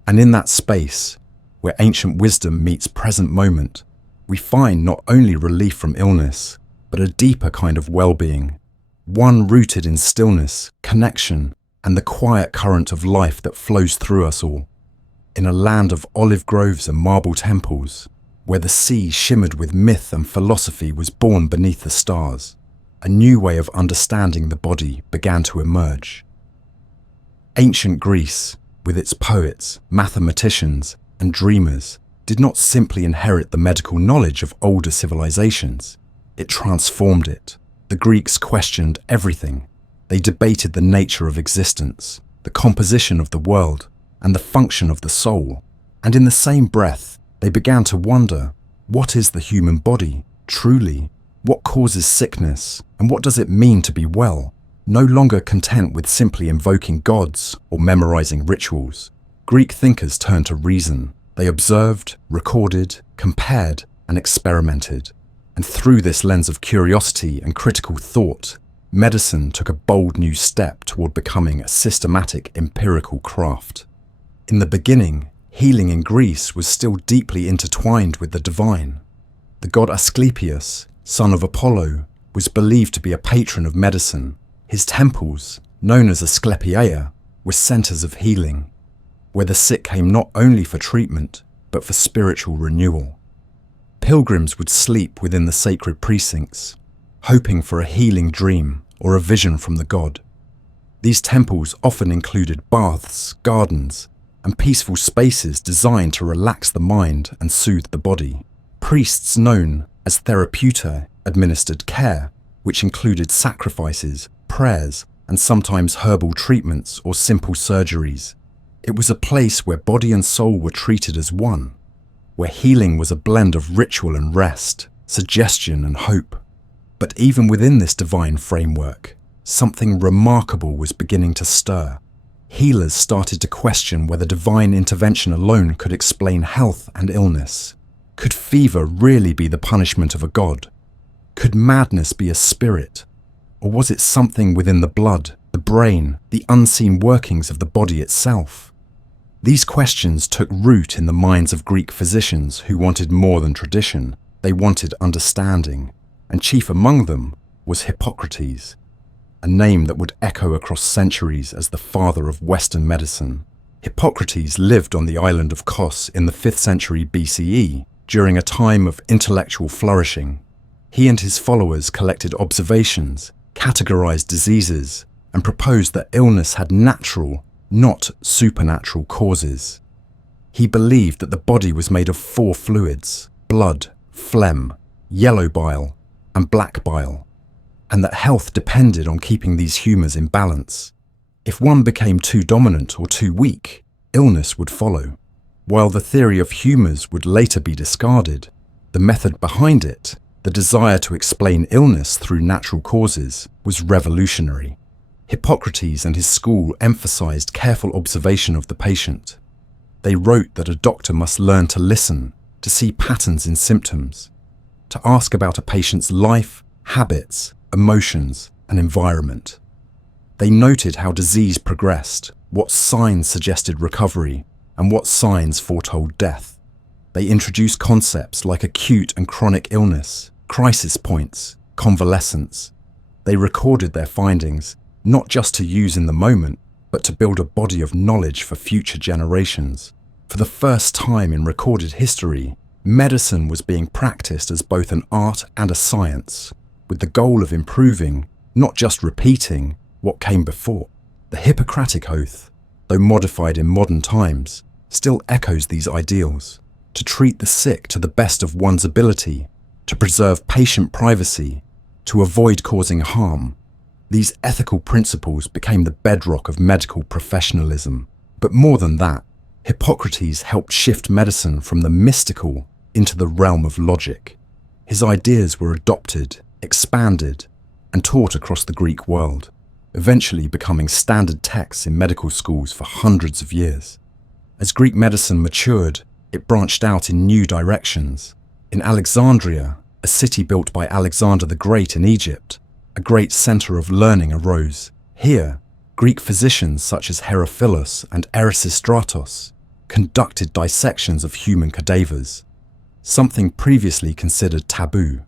And in that space, where ancient wisdom meets present moment, we find not only relief from illness, but a deeper kind of well-being, one rooted in stillness, connection, and the quiet current of life that flows through us all. In a land of olive groves and marble temples, where the sea shimmered with myth and philosophy was born beneath the stars, a new way of understanding the body began to emerge. Ancient Greece, with its poets, mathematicians, and dreamers, did not simply inherit the medical knowledge of older civilizations. It transformed it. The Greeks questioned everything. They debated the nature of existence, the composition of the world, and the function of the soul. And in the same breath, they began to wonder, what is the human body, truly? What causes sickness, and what does it mean to be well? No longer content with simply invoking gods or memorizing rituals, Greek thinkers turned to reason. They observed, recorded, compared, and experimented. And through this lens of curiosity and critical thought, medicine took a bold new step toward becoming a systematic empirical craft. In the beginning, healing in Greece was still deeply intertwined with the divine. The god Asclepius, son of Apollo, was believed to be a patron of medicine. His temples, known as Asclepiaea, were centers of healing, where the sick came not only for treatment, but for spiritual renewal. Pilgrims would sleep within the sacred precincts, hoping for a healing dream or a vision from the god. These temples often included baths, gardens, and peaceful spaces designed to relax the mind and soothe the body. Priests known as therapeuta administered care, which included sacrifices, prayers, and sometimes herbal treatments or simple surgeries. It was a place where body and soul were treated as one, where healing was a blend of ritual and rest, suggestion and hope. But even within this divine framework, something remarkable was beginning to stir. Healers started to question whether divine intervention alone could explain health and illness. Could fever really be the punishment of a god? Could madness be a spirit? Or was it something within the blood, the brain, the unseen workings of the body itself? These questions took root in the minds of Greek physicians who wanted more than tradition. They wanted understanding, and chief among them was Hippocrates. a name that would echo across centuries as the father of Western medicine. Hippocrates lived on the island of Kos in the 5th century BCE during a time of intellectual flourishing. He and his followers collected observations, categorized diseases, and proposed that illness had natural, not supernatural causes. He believed that the body was made of 4 fluids: blood, phlegm, yellow bile, and black bile, and that health depended on keeping these humours in balance. If one became too dominant or too weak, illness would follow. While the theory of humours would later be discarded, the method behind it, the desire to explain illness through natural causes, was revolutionary. Hippocrates and his school emphasized careful observation of the patient. They wrote that a doctor must learn to listen, to see patterns in symptoms, to ask about a patient's life, habits, emotions, and environment. They noted how disease progressed, what signs suggested recovery, and what signs foretold death. They introduced concepts like acute and chronic illness, crisis points, convalescence. They recorded their findings, not just to use in the moment, but to build a body of knowledge for future generations. For the first time in recorded history, medicine was being practiced as both an art and a science, with the goal of improving, not just repeating, what came before. The Hippocratic Oath, though modified in modern times, still echoes these ideals: to treat the sick to the best of one's ability, to preserve patient privacy, to avoid causing harm. These ethical principles became the bedrock of medical professionalism. But more than that, Hippocrates helped shift medicine from the mystical into the realm of logic. His ideas were adopted, expanded, and taught across the Greek world, eventually becoming standard texts in medical schools for hundreds of years. As Greek medicine matured, it branched out in new directions. In Alexandria, a city built by Alexander the Great in Egypt, a great center of learning arose. Here, Greek physicians such as Herophilus and Erasistratos conducted dissections of human cadavers, something previously considered taboo.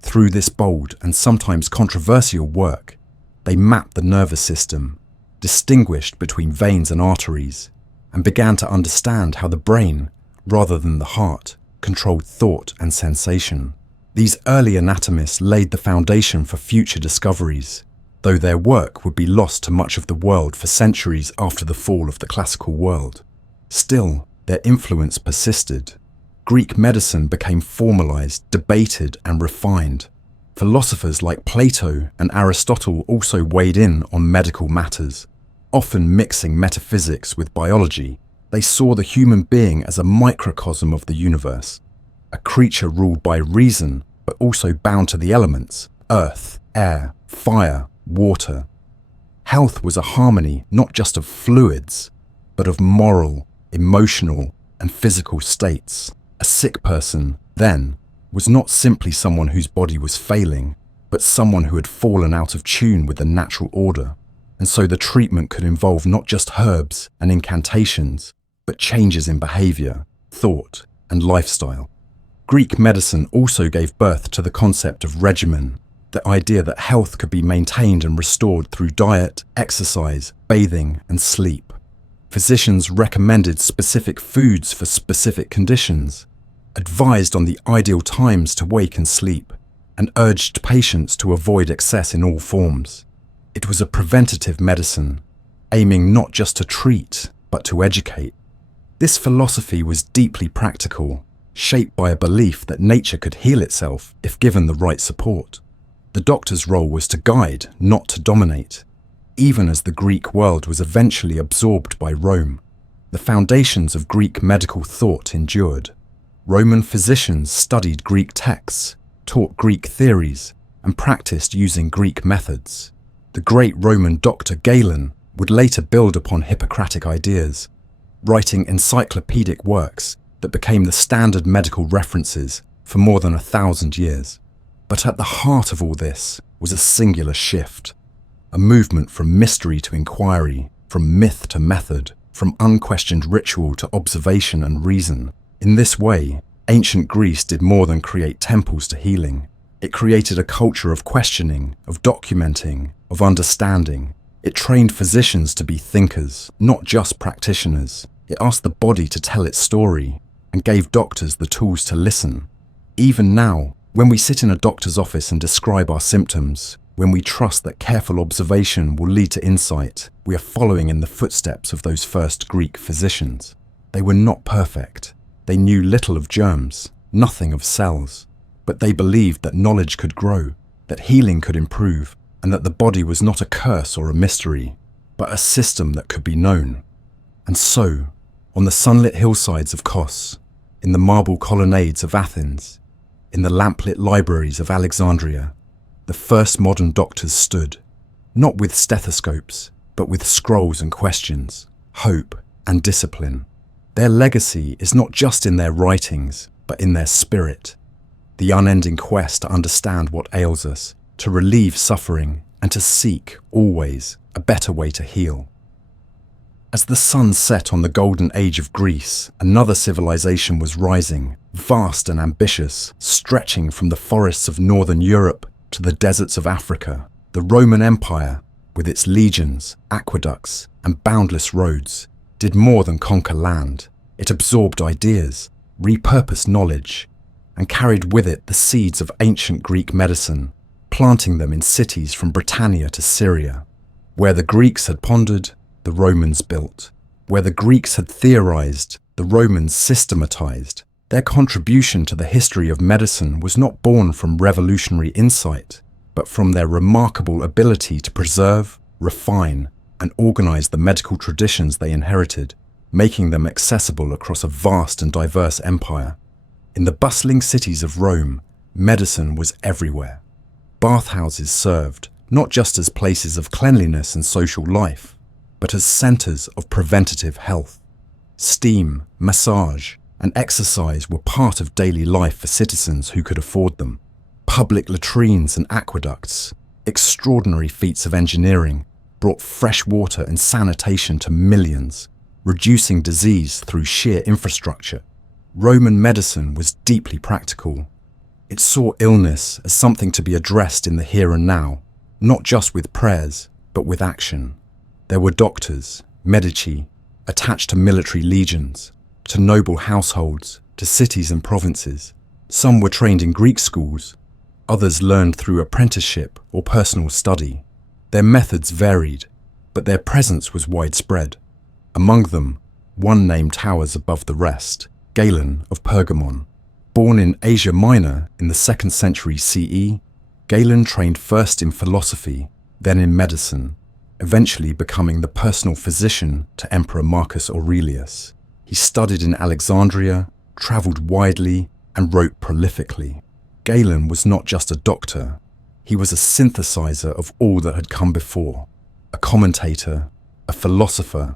Through this bold and sometimes controversial work, they mapped the nervous system, distinguished between veins and arteries, and began to understand how the brain, rather than the heart, controlled thought and sensation. These early anatomists laid the foundation for future discoveries, though their work would be lost to much of the world for centuries after the fall of the classical world. Still, their influence persisted. Greek medicine became formalized, debated, and refined. Philosophers like Plato and Aristotle also weighed in on medical matters, often mixing metaphysics with biology. They saw the human being as a microcosm of the universe, a creature ruled by reason, but also bound to the elements: earth, air, fire, water. Health was a harmony not just of fluids, but of moral, emotional, and physical states. A sick person, then, was not simply someone whose body was failing, but someone who had fallen out of tune with the natural order. And so the treatment could involve not just herbs and incantations, but changes in behavior, thought, and lifestyle. Greek medicine also gave birth to the concept of regimen, the idea that health could be maintained and restored through diet, exercise, bathing, and sleep. Physicians recommended specific foods for specific conditions, advised on the ideal times to wake and sleep, and urged patients to avoid excess in all forms. It was a preventative medicine, aiming not just to treat, but to educate. This philosophy was deeply practical, shaped by a belief that nature could heal itself if given the right support. The doctor's role was to guide, not to dominate. Even as the Greek world was eventually absorbed by Rome, the foundations of Greek medical thought endured. Roman physicians studied Greek texts, taught Greek theories, and practiced using Greek methods. The great Roman doctor Galen would later build upon Hippocratic ideas, writing encyclopedic works that became the standard medical references for more than 1,000 years. But at the heart of all this was a singular shift, a movement from mystery to inquiry, from myth to method, from unquestioned ritual to observation and reason. In this way, ancient Greece did more than create temples to healing. It created a culture of questioning, of documenting, of understanding. It trained physicians to be thinkers, not just practitioners. It asked the body to tell its story and gave doctors the tools to listen. Even now, when we sit in a doctor's office and describe our symptoms, when we trust that careful observation will lead to insight, we are following in the footsteps of those first Greek physicians. They were not perfect. They knew little of germs, nothing of cells, but they believed that knowledge could grow, that healing could improve, and that the body was not a curse or a mystery, but a system that could be known. And so, on the sunlit hillsides of Kos, in the marble colonnades of Athens, in the lamplit libraries of Alexandria, the first modern doctors stood, not with stethoscopes, but with scrolls and questions, hope and discipline. Their legacy is not just in their writings, but in their spirit, the unending quest to understand what ails us, to relieve suffering, and to seek, always, a better way to heal. As the sun set on the golden age of Greece, another civilization was rising, vast and ambitious, stretching from the forests of northern Europe to the deserts of Africa. The Roman Empire, with its legions, aqueducts, and boundless roads, did more than conquer land. It absorbed ideas, repurposed knowledge, and carried with it the seeds of ancient Greek medicine, planting them in cities from Britannia to Syria. Where the Greeks had pondered, the Romans built. Where the Greeks had theorized, the Romans systematized. Their contribution to the history of medicine was not born from revolutionary insight, but from their remarkable ability to preserve, refine, and organize the medical traditions they inherited, making them accessible across a vast and diverse empire. In the bustling cities of Rome, medicine was everywhere. Bathhouses served, not just as places of cleanliness and social life, but as centers of preventative health. Steam, massage, and exercise were part of daily life for citizens who could afford them. Public latrines and aqueducts, extraordinary feats of engineering, brought fresh water and sanitation to millions, reducing disease through sheer infrastructure. Roman medicine was deeply practical. It saw illness as something to be addressed in the here and now, not just with prayers, but with action. There were doctors, medici, attached to military legions, to noble households, to cities and provinces. Some were trained in Greek schools, others learned through apprenticeship or personal study. Their methods varied, but their presence was widespread. Among them, one name towers above the rest, Galen of Pergamon. Born in Asia Minor in the 2nd century CE, Galen trained first in philosophy, then in medicine, eventually becoming the personal physician to Emperor Marcus Aurelius. He studied in Alexandria, traveled widely, and wrote prolifically. Galen was not just a doctor, he was a synthesizer of all that had come before, a commentator, a philosopher,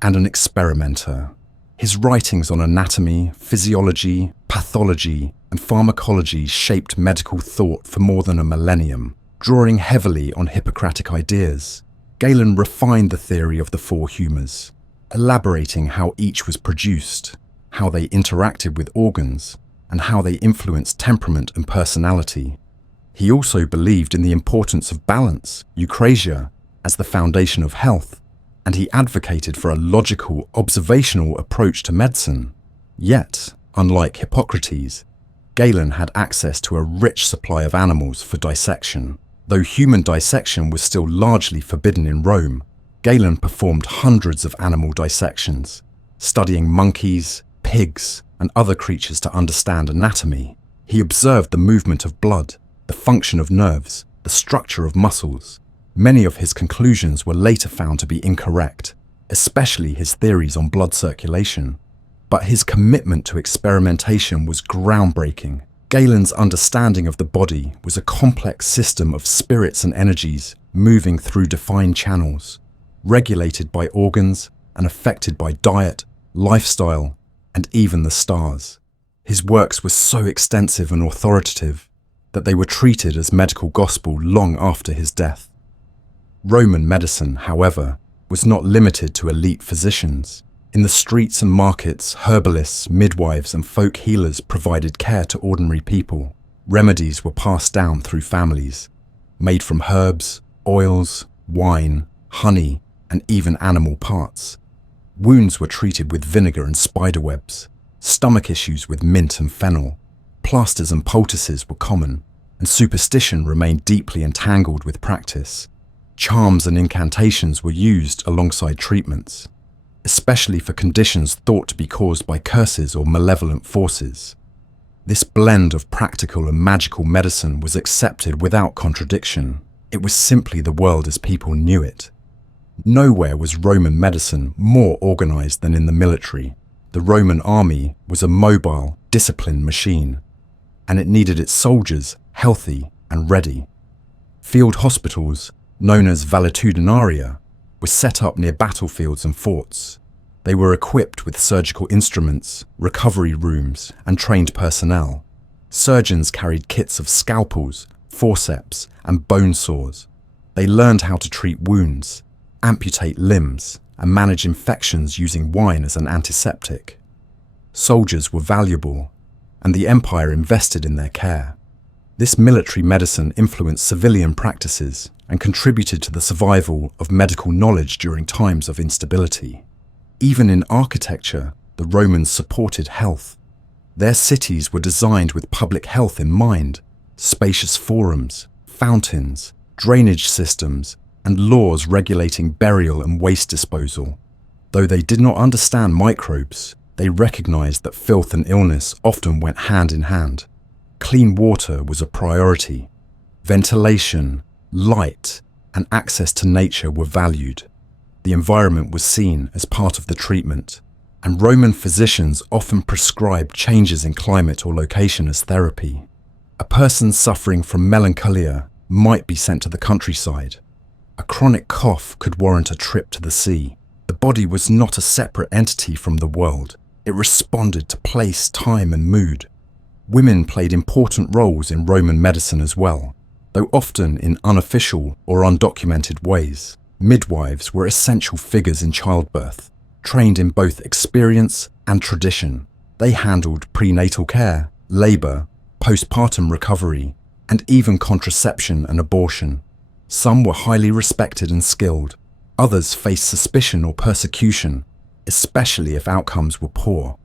and an experimenter. His writings on anatomy, physiology, pathology, and pharmacology shaped medical thought for more than a millennium, drawing heavily on Hippocratic ideas. Galen refined the theory of the four humours, elaborating how each was produced, how they interacted with organs, and how they influenced temperament and personality. He also believed in the importance of balance, eucrasia, as the foundation of health, and he advocated for a logical, observational approach to medicine. Yet, unlike Hippocrates, Galen had access to a rich supply of animals for dissection. Though human dissection was still largely forbidden in Rome, Galen performed hundreds of animal dissections, studying monkeys, pigs, and other creatures to understand anatomy. He observed the movement of blood, the function of nerves, the structure of muscles. Many of his conclusions were later found to be incorrect, especially his theories on blood circulation. But his commitment to experimentation was groundbreaking. Galen's understanding of the body was a complex system of spirits and energies moving through defined channels, regulated by organs and affected by diet, lifestyle, and even the stars. His works were so extensive and authoritative that they were treated as medical gospel long after his death. Roman medicine, however, was not limited to elite physicians. In the streets and markets, herbalists, midwives, and folk healers provided care to ordinary people. Remedies were passed down through families, made from herbs, oils, wine, honey, and even animal parts. Wounds were treated with vinegar and spiderwebs, stomach issues with mint and fennel. Plasters and poultices were common, and superstition remained deeply entangled with practice. Charms and incantations were used alongside treatments, especially for conditions thought to be caused by curses or malevolent forces. This blend of practical and magical medicine was accepted without contradiction. It was simply the world as people knew it. Nowhere was Roman medicine more organized than in the military. The Roman army was a mobile, disciplined machine, and it needed its soldiers healthy and ready. Field hospitals, known as valetudinaria, were set up near battlefields and forts. They were equipped with surgical instruments, recovery rooms, and trained personnel. Surgeons carried kits of scalpels, forceps, and bone saws. They learned how to treat wounds, amputate limbs, and manage infections using wine as an antiseptic. Soldiers were valuable, and the empire invested in their care. This military medicine influenced civilian practices and contributed to the survival of medical knowledge during times of instability. Even in architecture, the Romans supported health. Their cities were designed with public health in mind: spacious forums, fountains, drainage systems, and laws regulating burial and waste disposal. Though they did not understand microbes, they recognized that filth and illness often went hand in hand. Clean water was a priority. Ventilation, light, and access to nature were valued. The environment was seen as part of the treatment, and Roman physicians often prescribed changes in climate or location as therapy. A person suffering from melancholia might be sent to the countryside. A chronic cough could warrant a trip to the sea. The body was not a separate entity from the world. It responded to place, time, and mood. Women played important roles in Roman medicine as well, though often in unofficial or undocumented ways. Midwives were essential figures in childbirth, trained in both experience and tradition. They handled prenatal care, labor, postpartum recovery, and even contraception and abortion. Some were highly respected and skilled. Others faced suspicion or persecution, especially if outcomes were poor.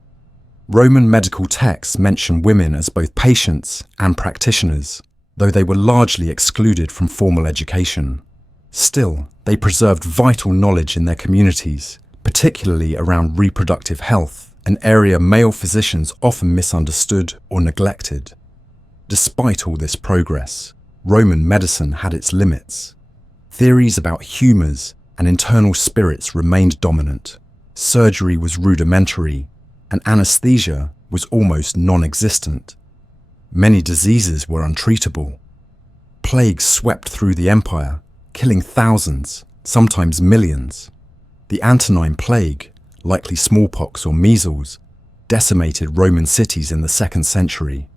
Roman medical texts mention women as both patients and practitioners, though they were largely excluded from formal education. Still, they preserved vital knowledge in their communities, particularly around reproductive health, an area male physicians often misunderstood or neglected. Despite all this progress, Roman medicine had its limits. Theories about humours and internal spirits remained dominant. Surgery was rudimentary, and anesthesia was almost non-existent. Many diseases were untreatable. Plagues swept through the empire, killing thousands, sometimes millions. The Antonine Plague, likely smallpox or measles, decimated Roman cities in the 2nd century.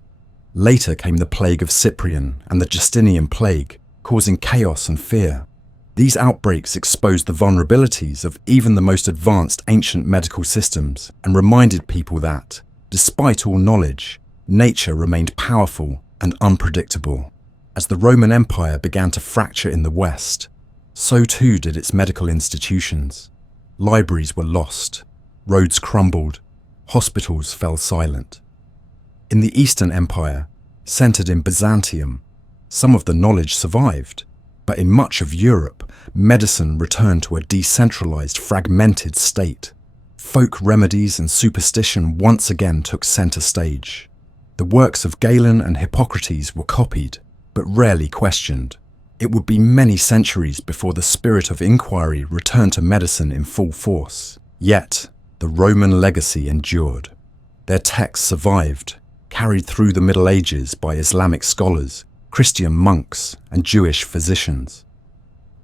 Later came the plague of Cyprian and the Justinian Plague, causing chaos and fear. These outbreaks exposed the vulnerabilities of even the most advanced ancient medical systems and reminded people that, despite all knowledge, nature remained powerful and unpredictable. As the Roman Empire began to fracture in the West, so too did its medical institutions. Libraries were lost, roads crumbled, hospitals fell silent. In the Eastern Empire, centered in Byzantium, some of the knowledge survived, but in much of Europe, medicine returned to a decentralized, fragmented state. Folk remedies and superstition once again took center stage. The works of Galen and Hippocrates were copied, but rarely questioned. It would be many centuries before the spirit of inquiry returned to medicine in full force. Yet, the Roman legacy endured. Their texts survived, carried through the Middle Ages by Islamic scholars, Christian monks, and Jewish physicians.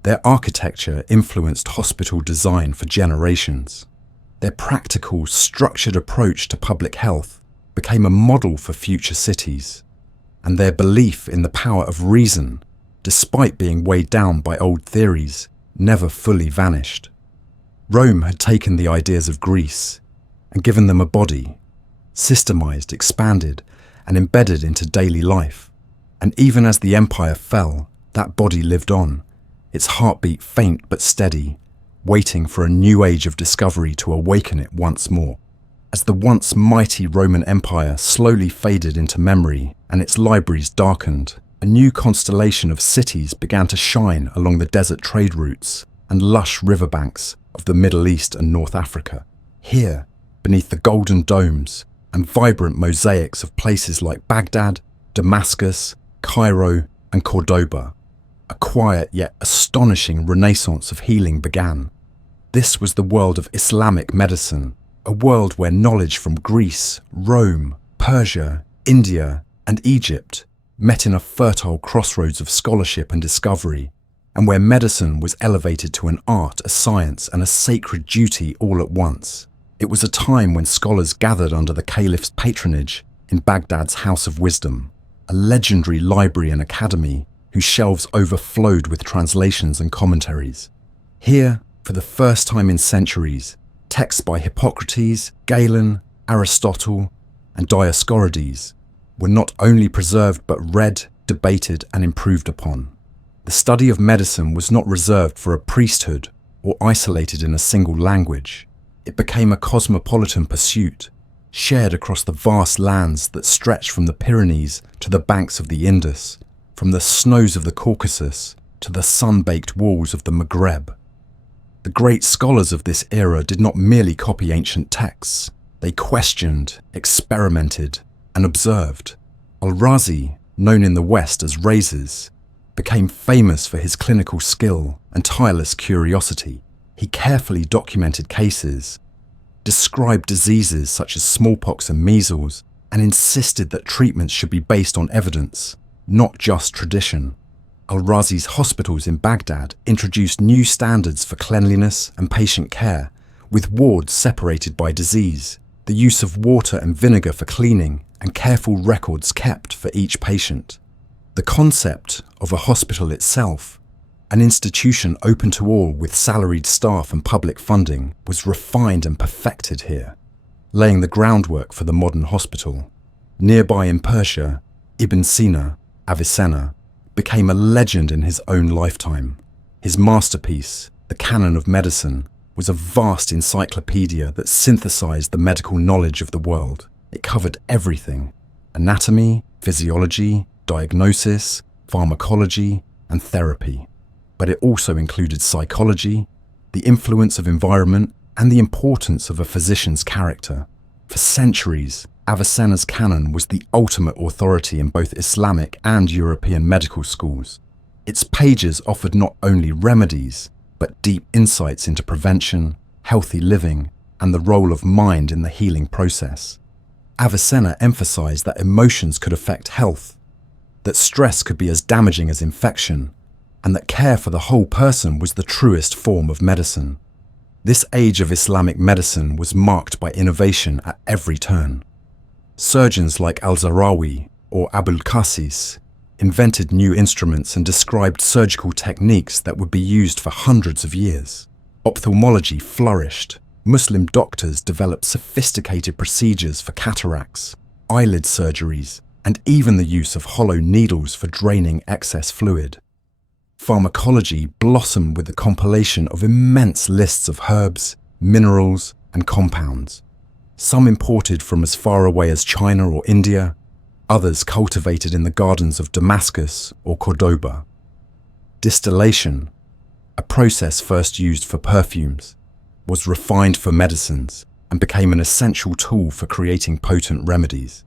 Their architecture influenced hospital design for generations. Their practical, structured approach to public health became a model for future cities. And their belief in the power of reason, despite being weighed down by old theories, never fully vanished. Rome had taken the ideas of Greece and given them a body, systemized, expanded, and embedded into daily life. And even as the empire fell, that body lived on, its heartbeat faint but steady, waiting for a new age of discovery to awaken it once more. As the once mighty Roman Empire slowly faded into memory and its libraries darkened, a new constellation of cities began to shine along the desert trade routes and lush riverbanks of the Middle East and North Africa. Here, beneath the golden domes and vibrant mosaics of places like Baghdad, Damascus, Cairo, and Cordoba, a quiet yet astonishing renaissance of healing began. This was the world of Islamic medicine, a world where knowledge from Greece, Rome, Persia, India, and Egypt met in a fertile crossroads of scholarship and discovery, and where medicine was elevated to an art, a science, and a sacred duty all at once. It was a time when scholars gathered under the caliph's patronage in Baghdad's House of Wisdom, a legendary library and academy whose shelves overflowed with translations and commentaries. Here, for the first time in centuries, texts by Hippocrates, Galen, Aristotle, and Dioscorides were not only preserved but read, debated, and improved upon. The study of medicine was not reserved for a priesthood or isolated in a single language. It became a cosmopolitan pursuit, shared across the vast lands that stretched from the Pyrenees to the banks of the Indus, from the snows of the Caucasus to the sun-baked walls of the Maghreb. The great scholars of this era did not merely copy ancient texts. They questioned, experimented, and observed. Al-Razi, known in the West as Rhazes, became famous for his clinical skill and tireless curiosity. He carefully documented cases, described diseases such as smallpox and measles, and insisted that treatments should be based on evidence, not just tradition. Al-Razi's hospitals in Baghdad introduced new standards for cleanliness and patient care, with wards separated by disease, the use of water and vinegar for cleaning, and careful records kept for each patient. The concept of a hospital itself, an institution open to all with salaried staff and public funding, was refined and perfected here, laying the groundwork for the modern hospital. Nearby in Persia, Ibn Sina, Avicenna, became a legend in his own lifetime. His masterpiece, The Canon of Medicine, was a vast encyclopedia that synthesized the medical knowledge of the world. It covered everything: anatomy, physiology, diagnosis, pharmacology, and therapy. But it also included psychology, the influence of environment, and the importance of a physician's character. For centuries, Avicenna's canon was the ultimate authority in both Islamic and European medical schools. Its pages offered not only remedies, but deep insights into prevention, healthy living, and the role of mind in the healing process. Avicenna emphasized that emotions could affect health, that stress could be as damaging as infection, and that care for the whole person was the truest form of medicine. This age of Islamic medicine was marked by innovation at every turn. Surgeons like Al-Zahrawi or Abul Qasis invented new instruments and described surgical techniques that would be used for hundreds of years. Ophthalmology flourished. Muslim doctors developed sophisticated procedures for cataracts, eyelid surgeries, and even the use of hollow needles for draining excess fluid. Pharmacology blossomed with the compilation of immense lists of herbs, minerals, and compounds. Some imported from as far away as China or India, others cultivated in the gardens of Damascus or Cordoba. Distillation, a process first used for perfumes, was refined for medicines and became an essential tool for creating potent remedies.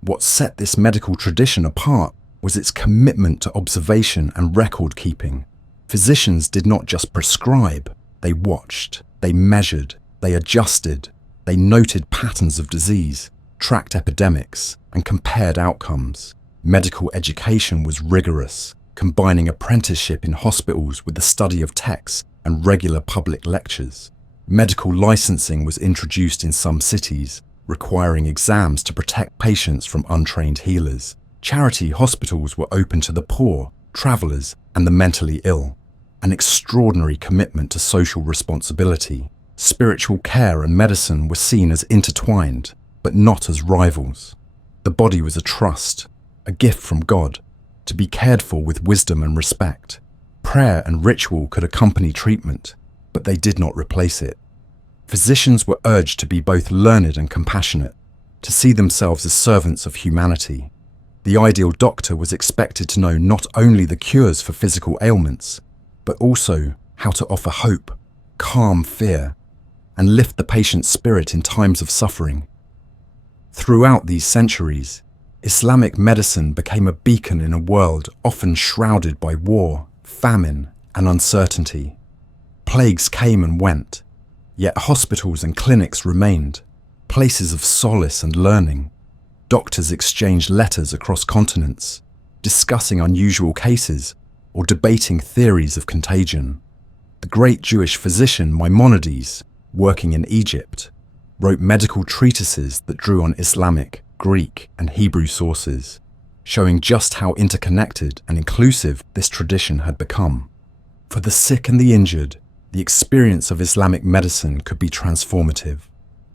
What set this medical tradition apart was its commitment to observation and record keeping. Physicians did not just prescribe, they watched, they measured, they adjusted, they noted patterns of disease, tracked epidemics, and compared outcomes. Medical education was rigorous, combining apprenticeship in hospitals with the study of texts and regular public lectures. Medical licensing was introduced in some cities, requiring exams to protect patients from untrained healers. Charity hospitals were open to the poor, travelers, and the mentally ill. An extraordinary commitment to social responsibility. Spiritual care and medicine were seen as intertwined, but not as rivals. The body was a trust, a gift from God, to be cared for with wisdom and respect. Prayer and ritual could accompany treatment, but they did not replace it. Physicians were urged to be both learned and compassionate, to see themselves as servants of humanity. The ideal doctor was expected to know not only the cures for physical ailments, but also how to offer hope, calm fear, and lift the patient's spirit in times of suffering. Throughout these centuries, Islamic medicine became a beacon in a world often shrouded by war, famine, and uncertainty. Plagues came and went, yet hospitals and clinics remained, places of solace and learning. Doctors exchanged letters across continents, discussing unusual cases or debating theories of contagion. The great Jewish physician Maimonides, working in Egypt, wrote medical treatises that drew on Islamic, Greek, and Hebrew sources, showing just how interconnected and inclusive this tradition had become. For the sick and the injured, the experience of Islamic medicine could be transformative.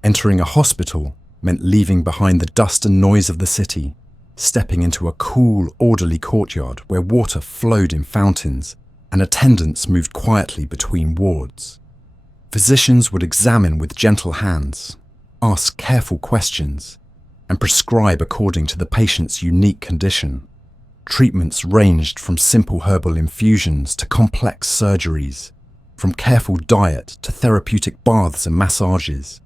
Entering a hospital meant leaving behind the dust and noise of the city, stepping into a cool, orderly courtyard where water flowed in fountains and attendants moved quietly between wards. Physicians would examine with gentle hands, ask careful questions, and prescribe according to the patient's unique condition. Treatments ranged from simple herbal infusions to complex surgeries, from careful diet to therapeutic baths and massages.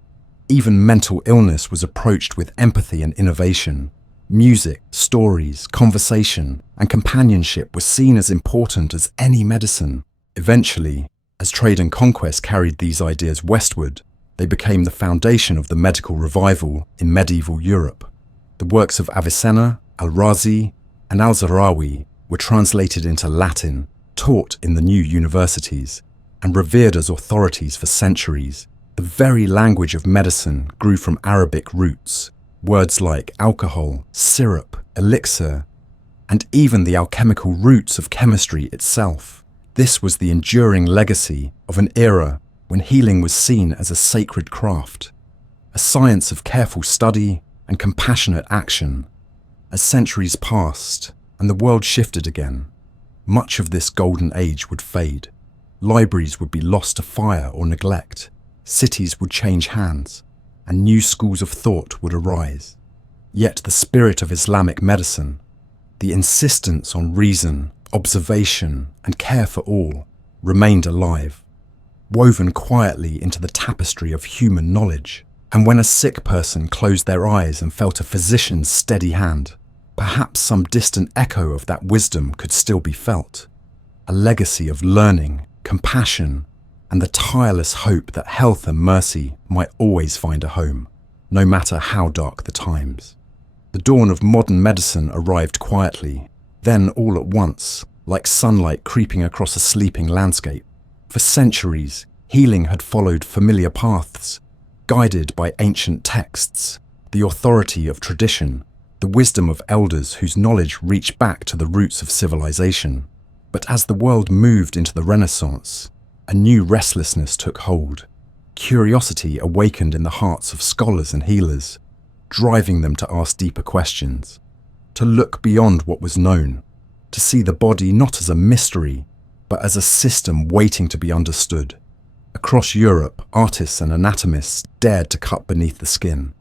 Even mental illness was approached with empathy and innovation. Music, stories, conversation, and companionship were seen as important as any medicine. Eventually, as trade and conquest carried these ideas westward, they became the foundation of the medical revival in medieval Europe. The works of Avicenna, Al-Razi, and Al-Zahrawi were translated into Latin, taught in the new universities, and revered as authorities for centuries. The very language of medicine grew from Arabic roots. Words like alcohol, syrup, elixir, and even the alchemical roots of chemistry itself. This was the enduring legacy of an era when healing was seen as a sacred craft, a science of careful study and compassionate action. As centuries passed and the world shifted again, much of this golden age would fade. Libraries would be lost to fire or neglect. Cities would change hands, and new schools of thought would arise. Yet the spirit of Islamic medicine, the insistence on reason, observation, and care for all, remained alive, woven quietly into the tapestry of human knowledge. And when a sick person closed their eyes and felt a physician's steady hand, perhaps some distant echo of that wisdom could still be felt, a legacy of learning, compassion, and the tireless hope that health and mercy might always find a home, no matter how dark the times. The dawn of modern medicine arrived quietly, then all at once, like sunlight creeping across a sleeping landscape. For centuries, healing had followed familiar paths, guided by ancient texts, the authority of tradition, the wisdom of elders whose knowledge reached back to the roots of civilization. But as the world moved into the Renaissance, a new restlessness took hold. Curiosity awakened in the hearts of scholars and healers, driving them to ask deeper questions, to look beyond what was known, to see the body not as a mystery, but as a system waiting to be understood. Across Europe, artists and anatomists dared to cut beneath the skin,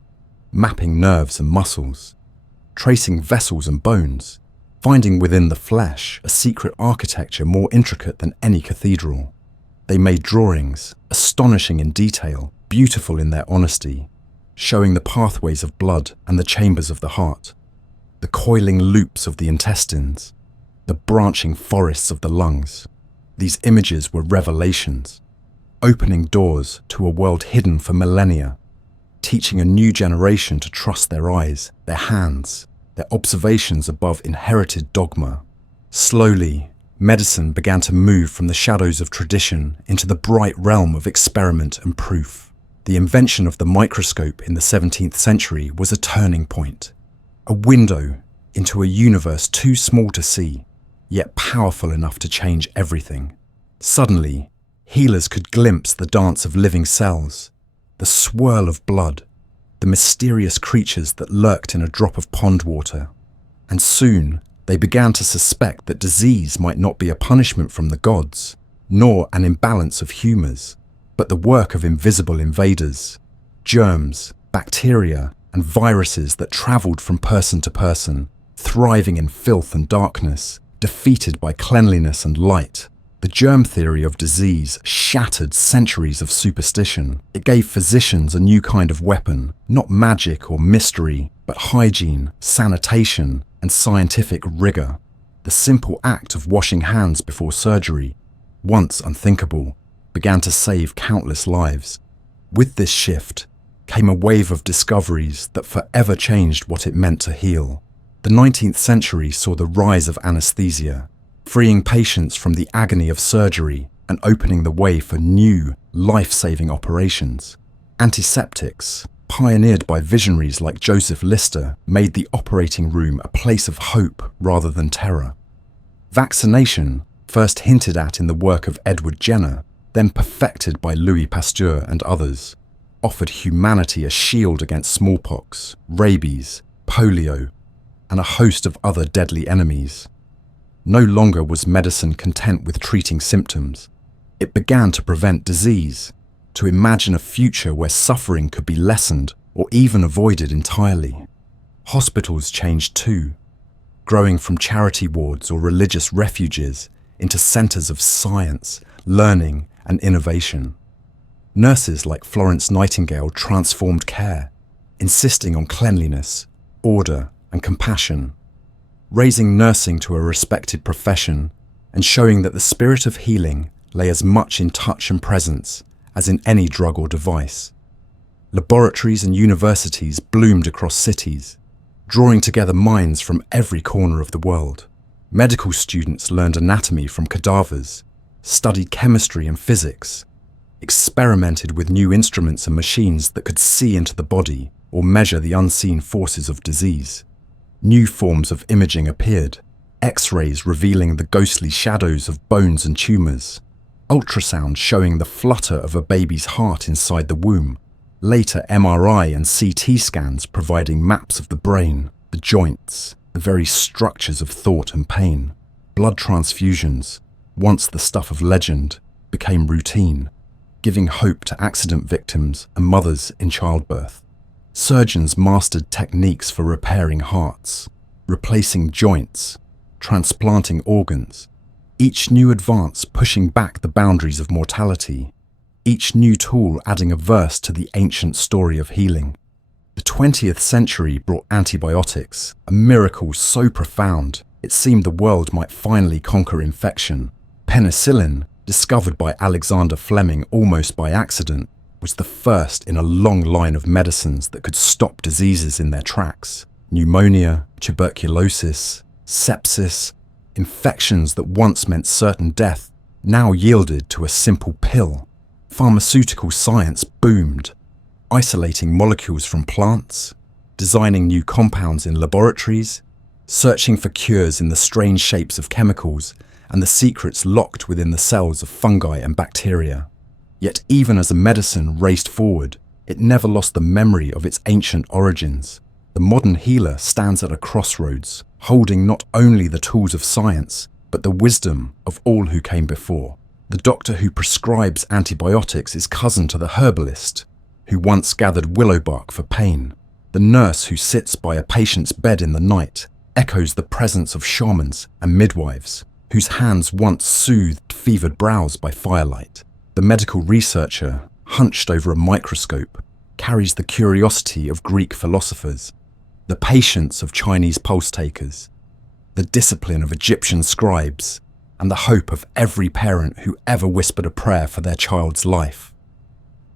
mapping nerves and muscles, tracing vessels and bones, finding within the flesh a secret architecture more intricate than any cathedral. They made drawings, astonishing in detail, beautiful in their honesty, showing the pathways of blood and the chambers of the heart, the coiling loops of the intestines, the branching forests of the lungs. These images were revelations, opening doors to a world hidden for millennia, teaching a new generation to trust their eyes, their hands, their observations above inherited dogma. Slowly, medicine began to move from the shadows of tradition into the bright realm of experiment and proof. The invention of the microscope in the 17th century was a turning point, a window into a universe too small to see, yet powerful enough to change everything. Suddenly, healers could glimpse the dance of living cells, the swirl of blood, the mysterious creatures that lurked in a drop of pond water. And soon, They began to suspect that disease might not be a punishment from the gods, nor an imbalance of humours, but the work of invisible invaders, germs, bacteria, and viruses that travelled from person to person, thriving in filth and darkness, defeated by cleanliness and light. The germ theory of disease shattered centuries of superstition. It gave physicians a new kind of weapon, not magic or mystery, but hygiene, sanitation, and scientific rigour. The simple act of washing hands before surgery, once unthinkable, began to save countless lives. With this shift came a wave of discoveries that forever changed what it meant to heal. The 19th century saw the rise of anaesthesia, freeing patients from the agony of surgery and opening the way for new, life-saving operations. Antiseptics, pioneered by visionaries like Joseph Lister, made the operating room a place of hope rather than terror. Vaccination, first hinted at in the work of Edward Jenner, then perfected by Louis Pasteur and others, offered humanity a shield against smallpox, rabies, polio, and a host of other deadly enemies. No longer was medicine content with treating symptoms. It began to prevent disease, to imagine a future where suffering could be lessened or even avoided entirely. Hospitals changed too, growing from charity wards or religious refuges into centres of science, learning, and innovation. Nurses like Florence Nightingale transformed care, insisting on cleanliness, order, and compassion, raising nursing to a respected profession and showing that the spirit of healing lay as much in touch and presence as in any drug or device. Laboratories and universities bloomed across cities, drawing together minds from every corner of the world. Medical students learned anatomy from cadavers, studied chemistry and physics, experimented with new instruments and machines that could see into the body or measure the unseen forces of disease. New forms of imaging appeared, X-rays revealing the ghostly shadows of bones and tumours, ultrasound showing the flutter of a baby's heart inside the womb, later MRI and CT scans providing maps of the brain, the joints, the very structures of thought and pain. Blood transfusions, once the stuff of legend, became routine, giving hope to accident victims and mothers in childbirth. Surgeons mastered techniques for repairing hearts, replacing joints, transplanting organs, each new advance pushing back the boundaries of mortality, each new tool adding a verse to the ancient story of healing. The 20th century brought antibiotics, a miracle so profound it seemed the world might finally conquer infection. Penicillin, discovered by Alexander Fleming almost by accident, was the first in a long line of medicines that could stop diseases in their tracks. Pneumonia, tuberculosis, sepsis, infections that once meant certain death now yielded to a simple pill. Pharmaceutical science boomed, isolating molecules from plants, designing new compounds in laboratories, searching for cures in the strange shapes of chemicals and the secrets locked within the cells of fungi and bacteria. Yet even as a medicine raced forward, it never lost the memory of its ancient origins. The modern healer stands at a crossroads, holding not only the tools of science, but the wisdom of all who came before. The doctor who prescribes antibiotics is cousin to the herbalist, who once gathered willow bark for pain. The nurse who sits by a patient's bed in the night echoes the presence of shamans and midwives, whose hands once soothed fevered brows by firelight. The medical researcher, hunched over a microscope, carries the curiosity of Greek philosophers, the patience of Chinese pulse takers, the discipline of Egyptian scribes, and the hope of every parent who ever whispered a prayer for their child's life.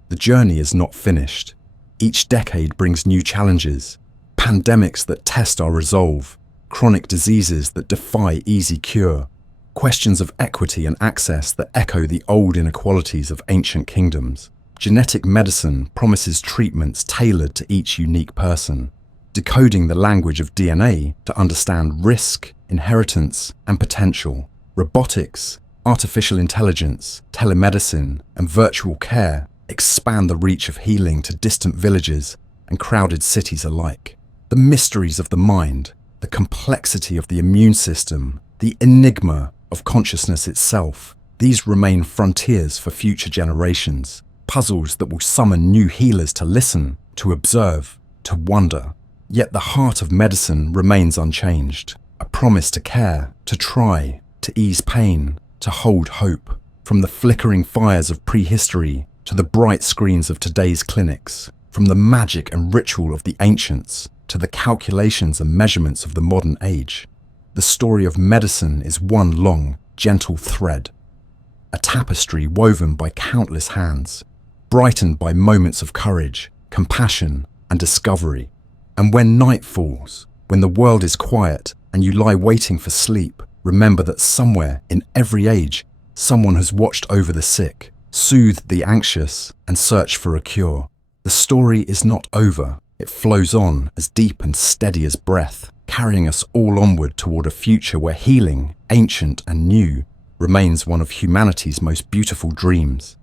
The journey is not finished. Each decade brings new challenges, pandemics that test our resolve, chronic diseases that defy easy cure, questions of equity and access that echo the old inequalities of ancient kingdoms. Genetic medicine promises treatments tailored to each unique person, decoding the language of DNA to understand risk, inheritance, and potential. Robotics, artificial intelligence, telemedicine, and virtual care expand the reach of healing to distant villages and crowded cities alike. The mysteries of the mind, the complexity of the immune system, the enigma of consciousness itself, these remain frontiers for future generations, puzzles that will summon new healers to listen, to observe, to wonder. Yet the heart of medicine remains unchanged, a promise to care, to try, to ease pain, to hold hope. From the flickering fires of prehistory to the bright screens of today's clinics, from the magic and ritual of the ancients to the calculations and measurements of the modern age, the story of medicine is one long, gentle thread, a tapestry woven by countless hands, brightened by moments of courage, compassion, and discovery. And when night falls, when the world is quiet and you lie waiting for sleep, remember that somewhere in every age, someone has watched over the sick, soothed the anxious, and searched for a cure. The story is not over. It flows on as deep and steady as breath, carrying us all onward toward a future where healing, ancient and new, remains one of humanity's most beautiful dreams.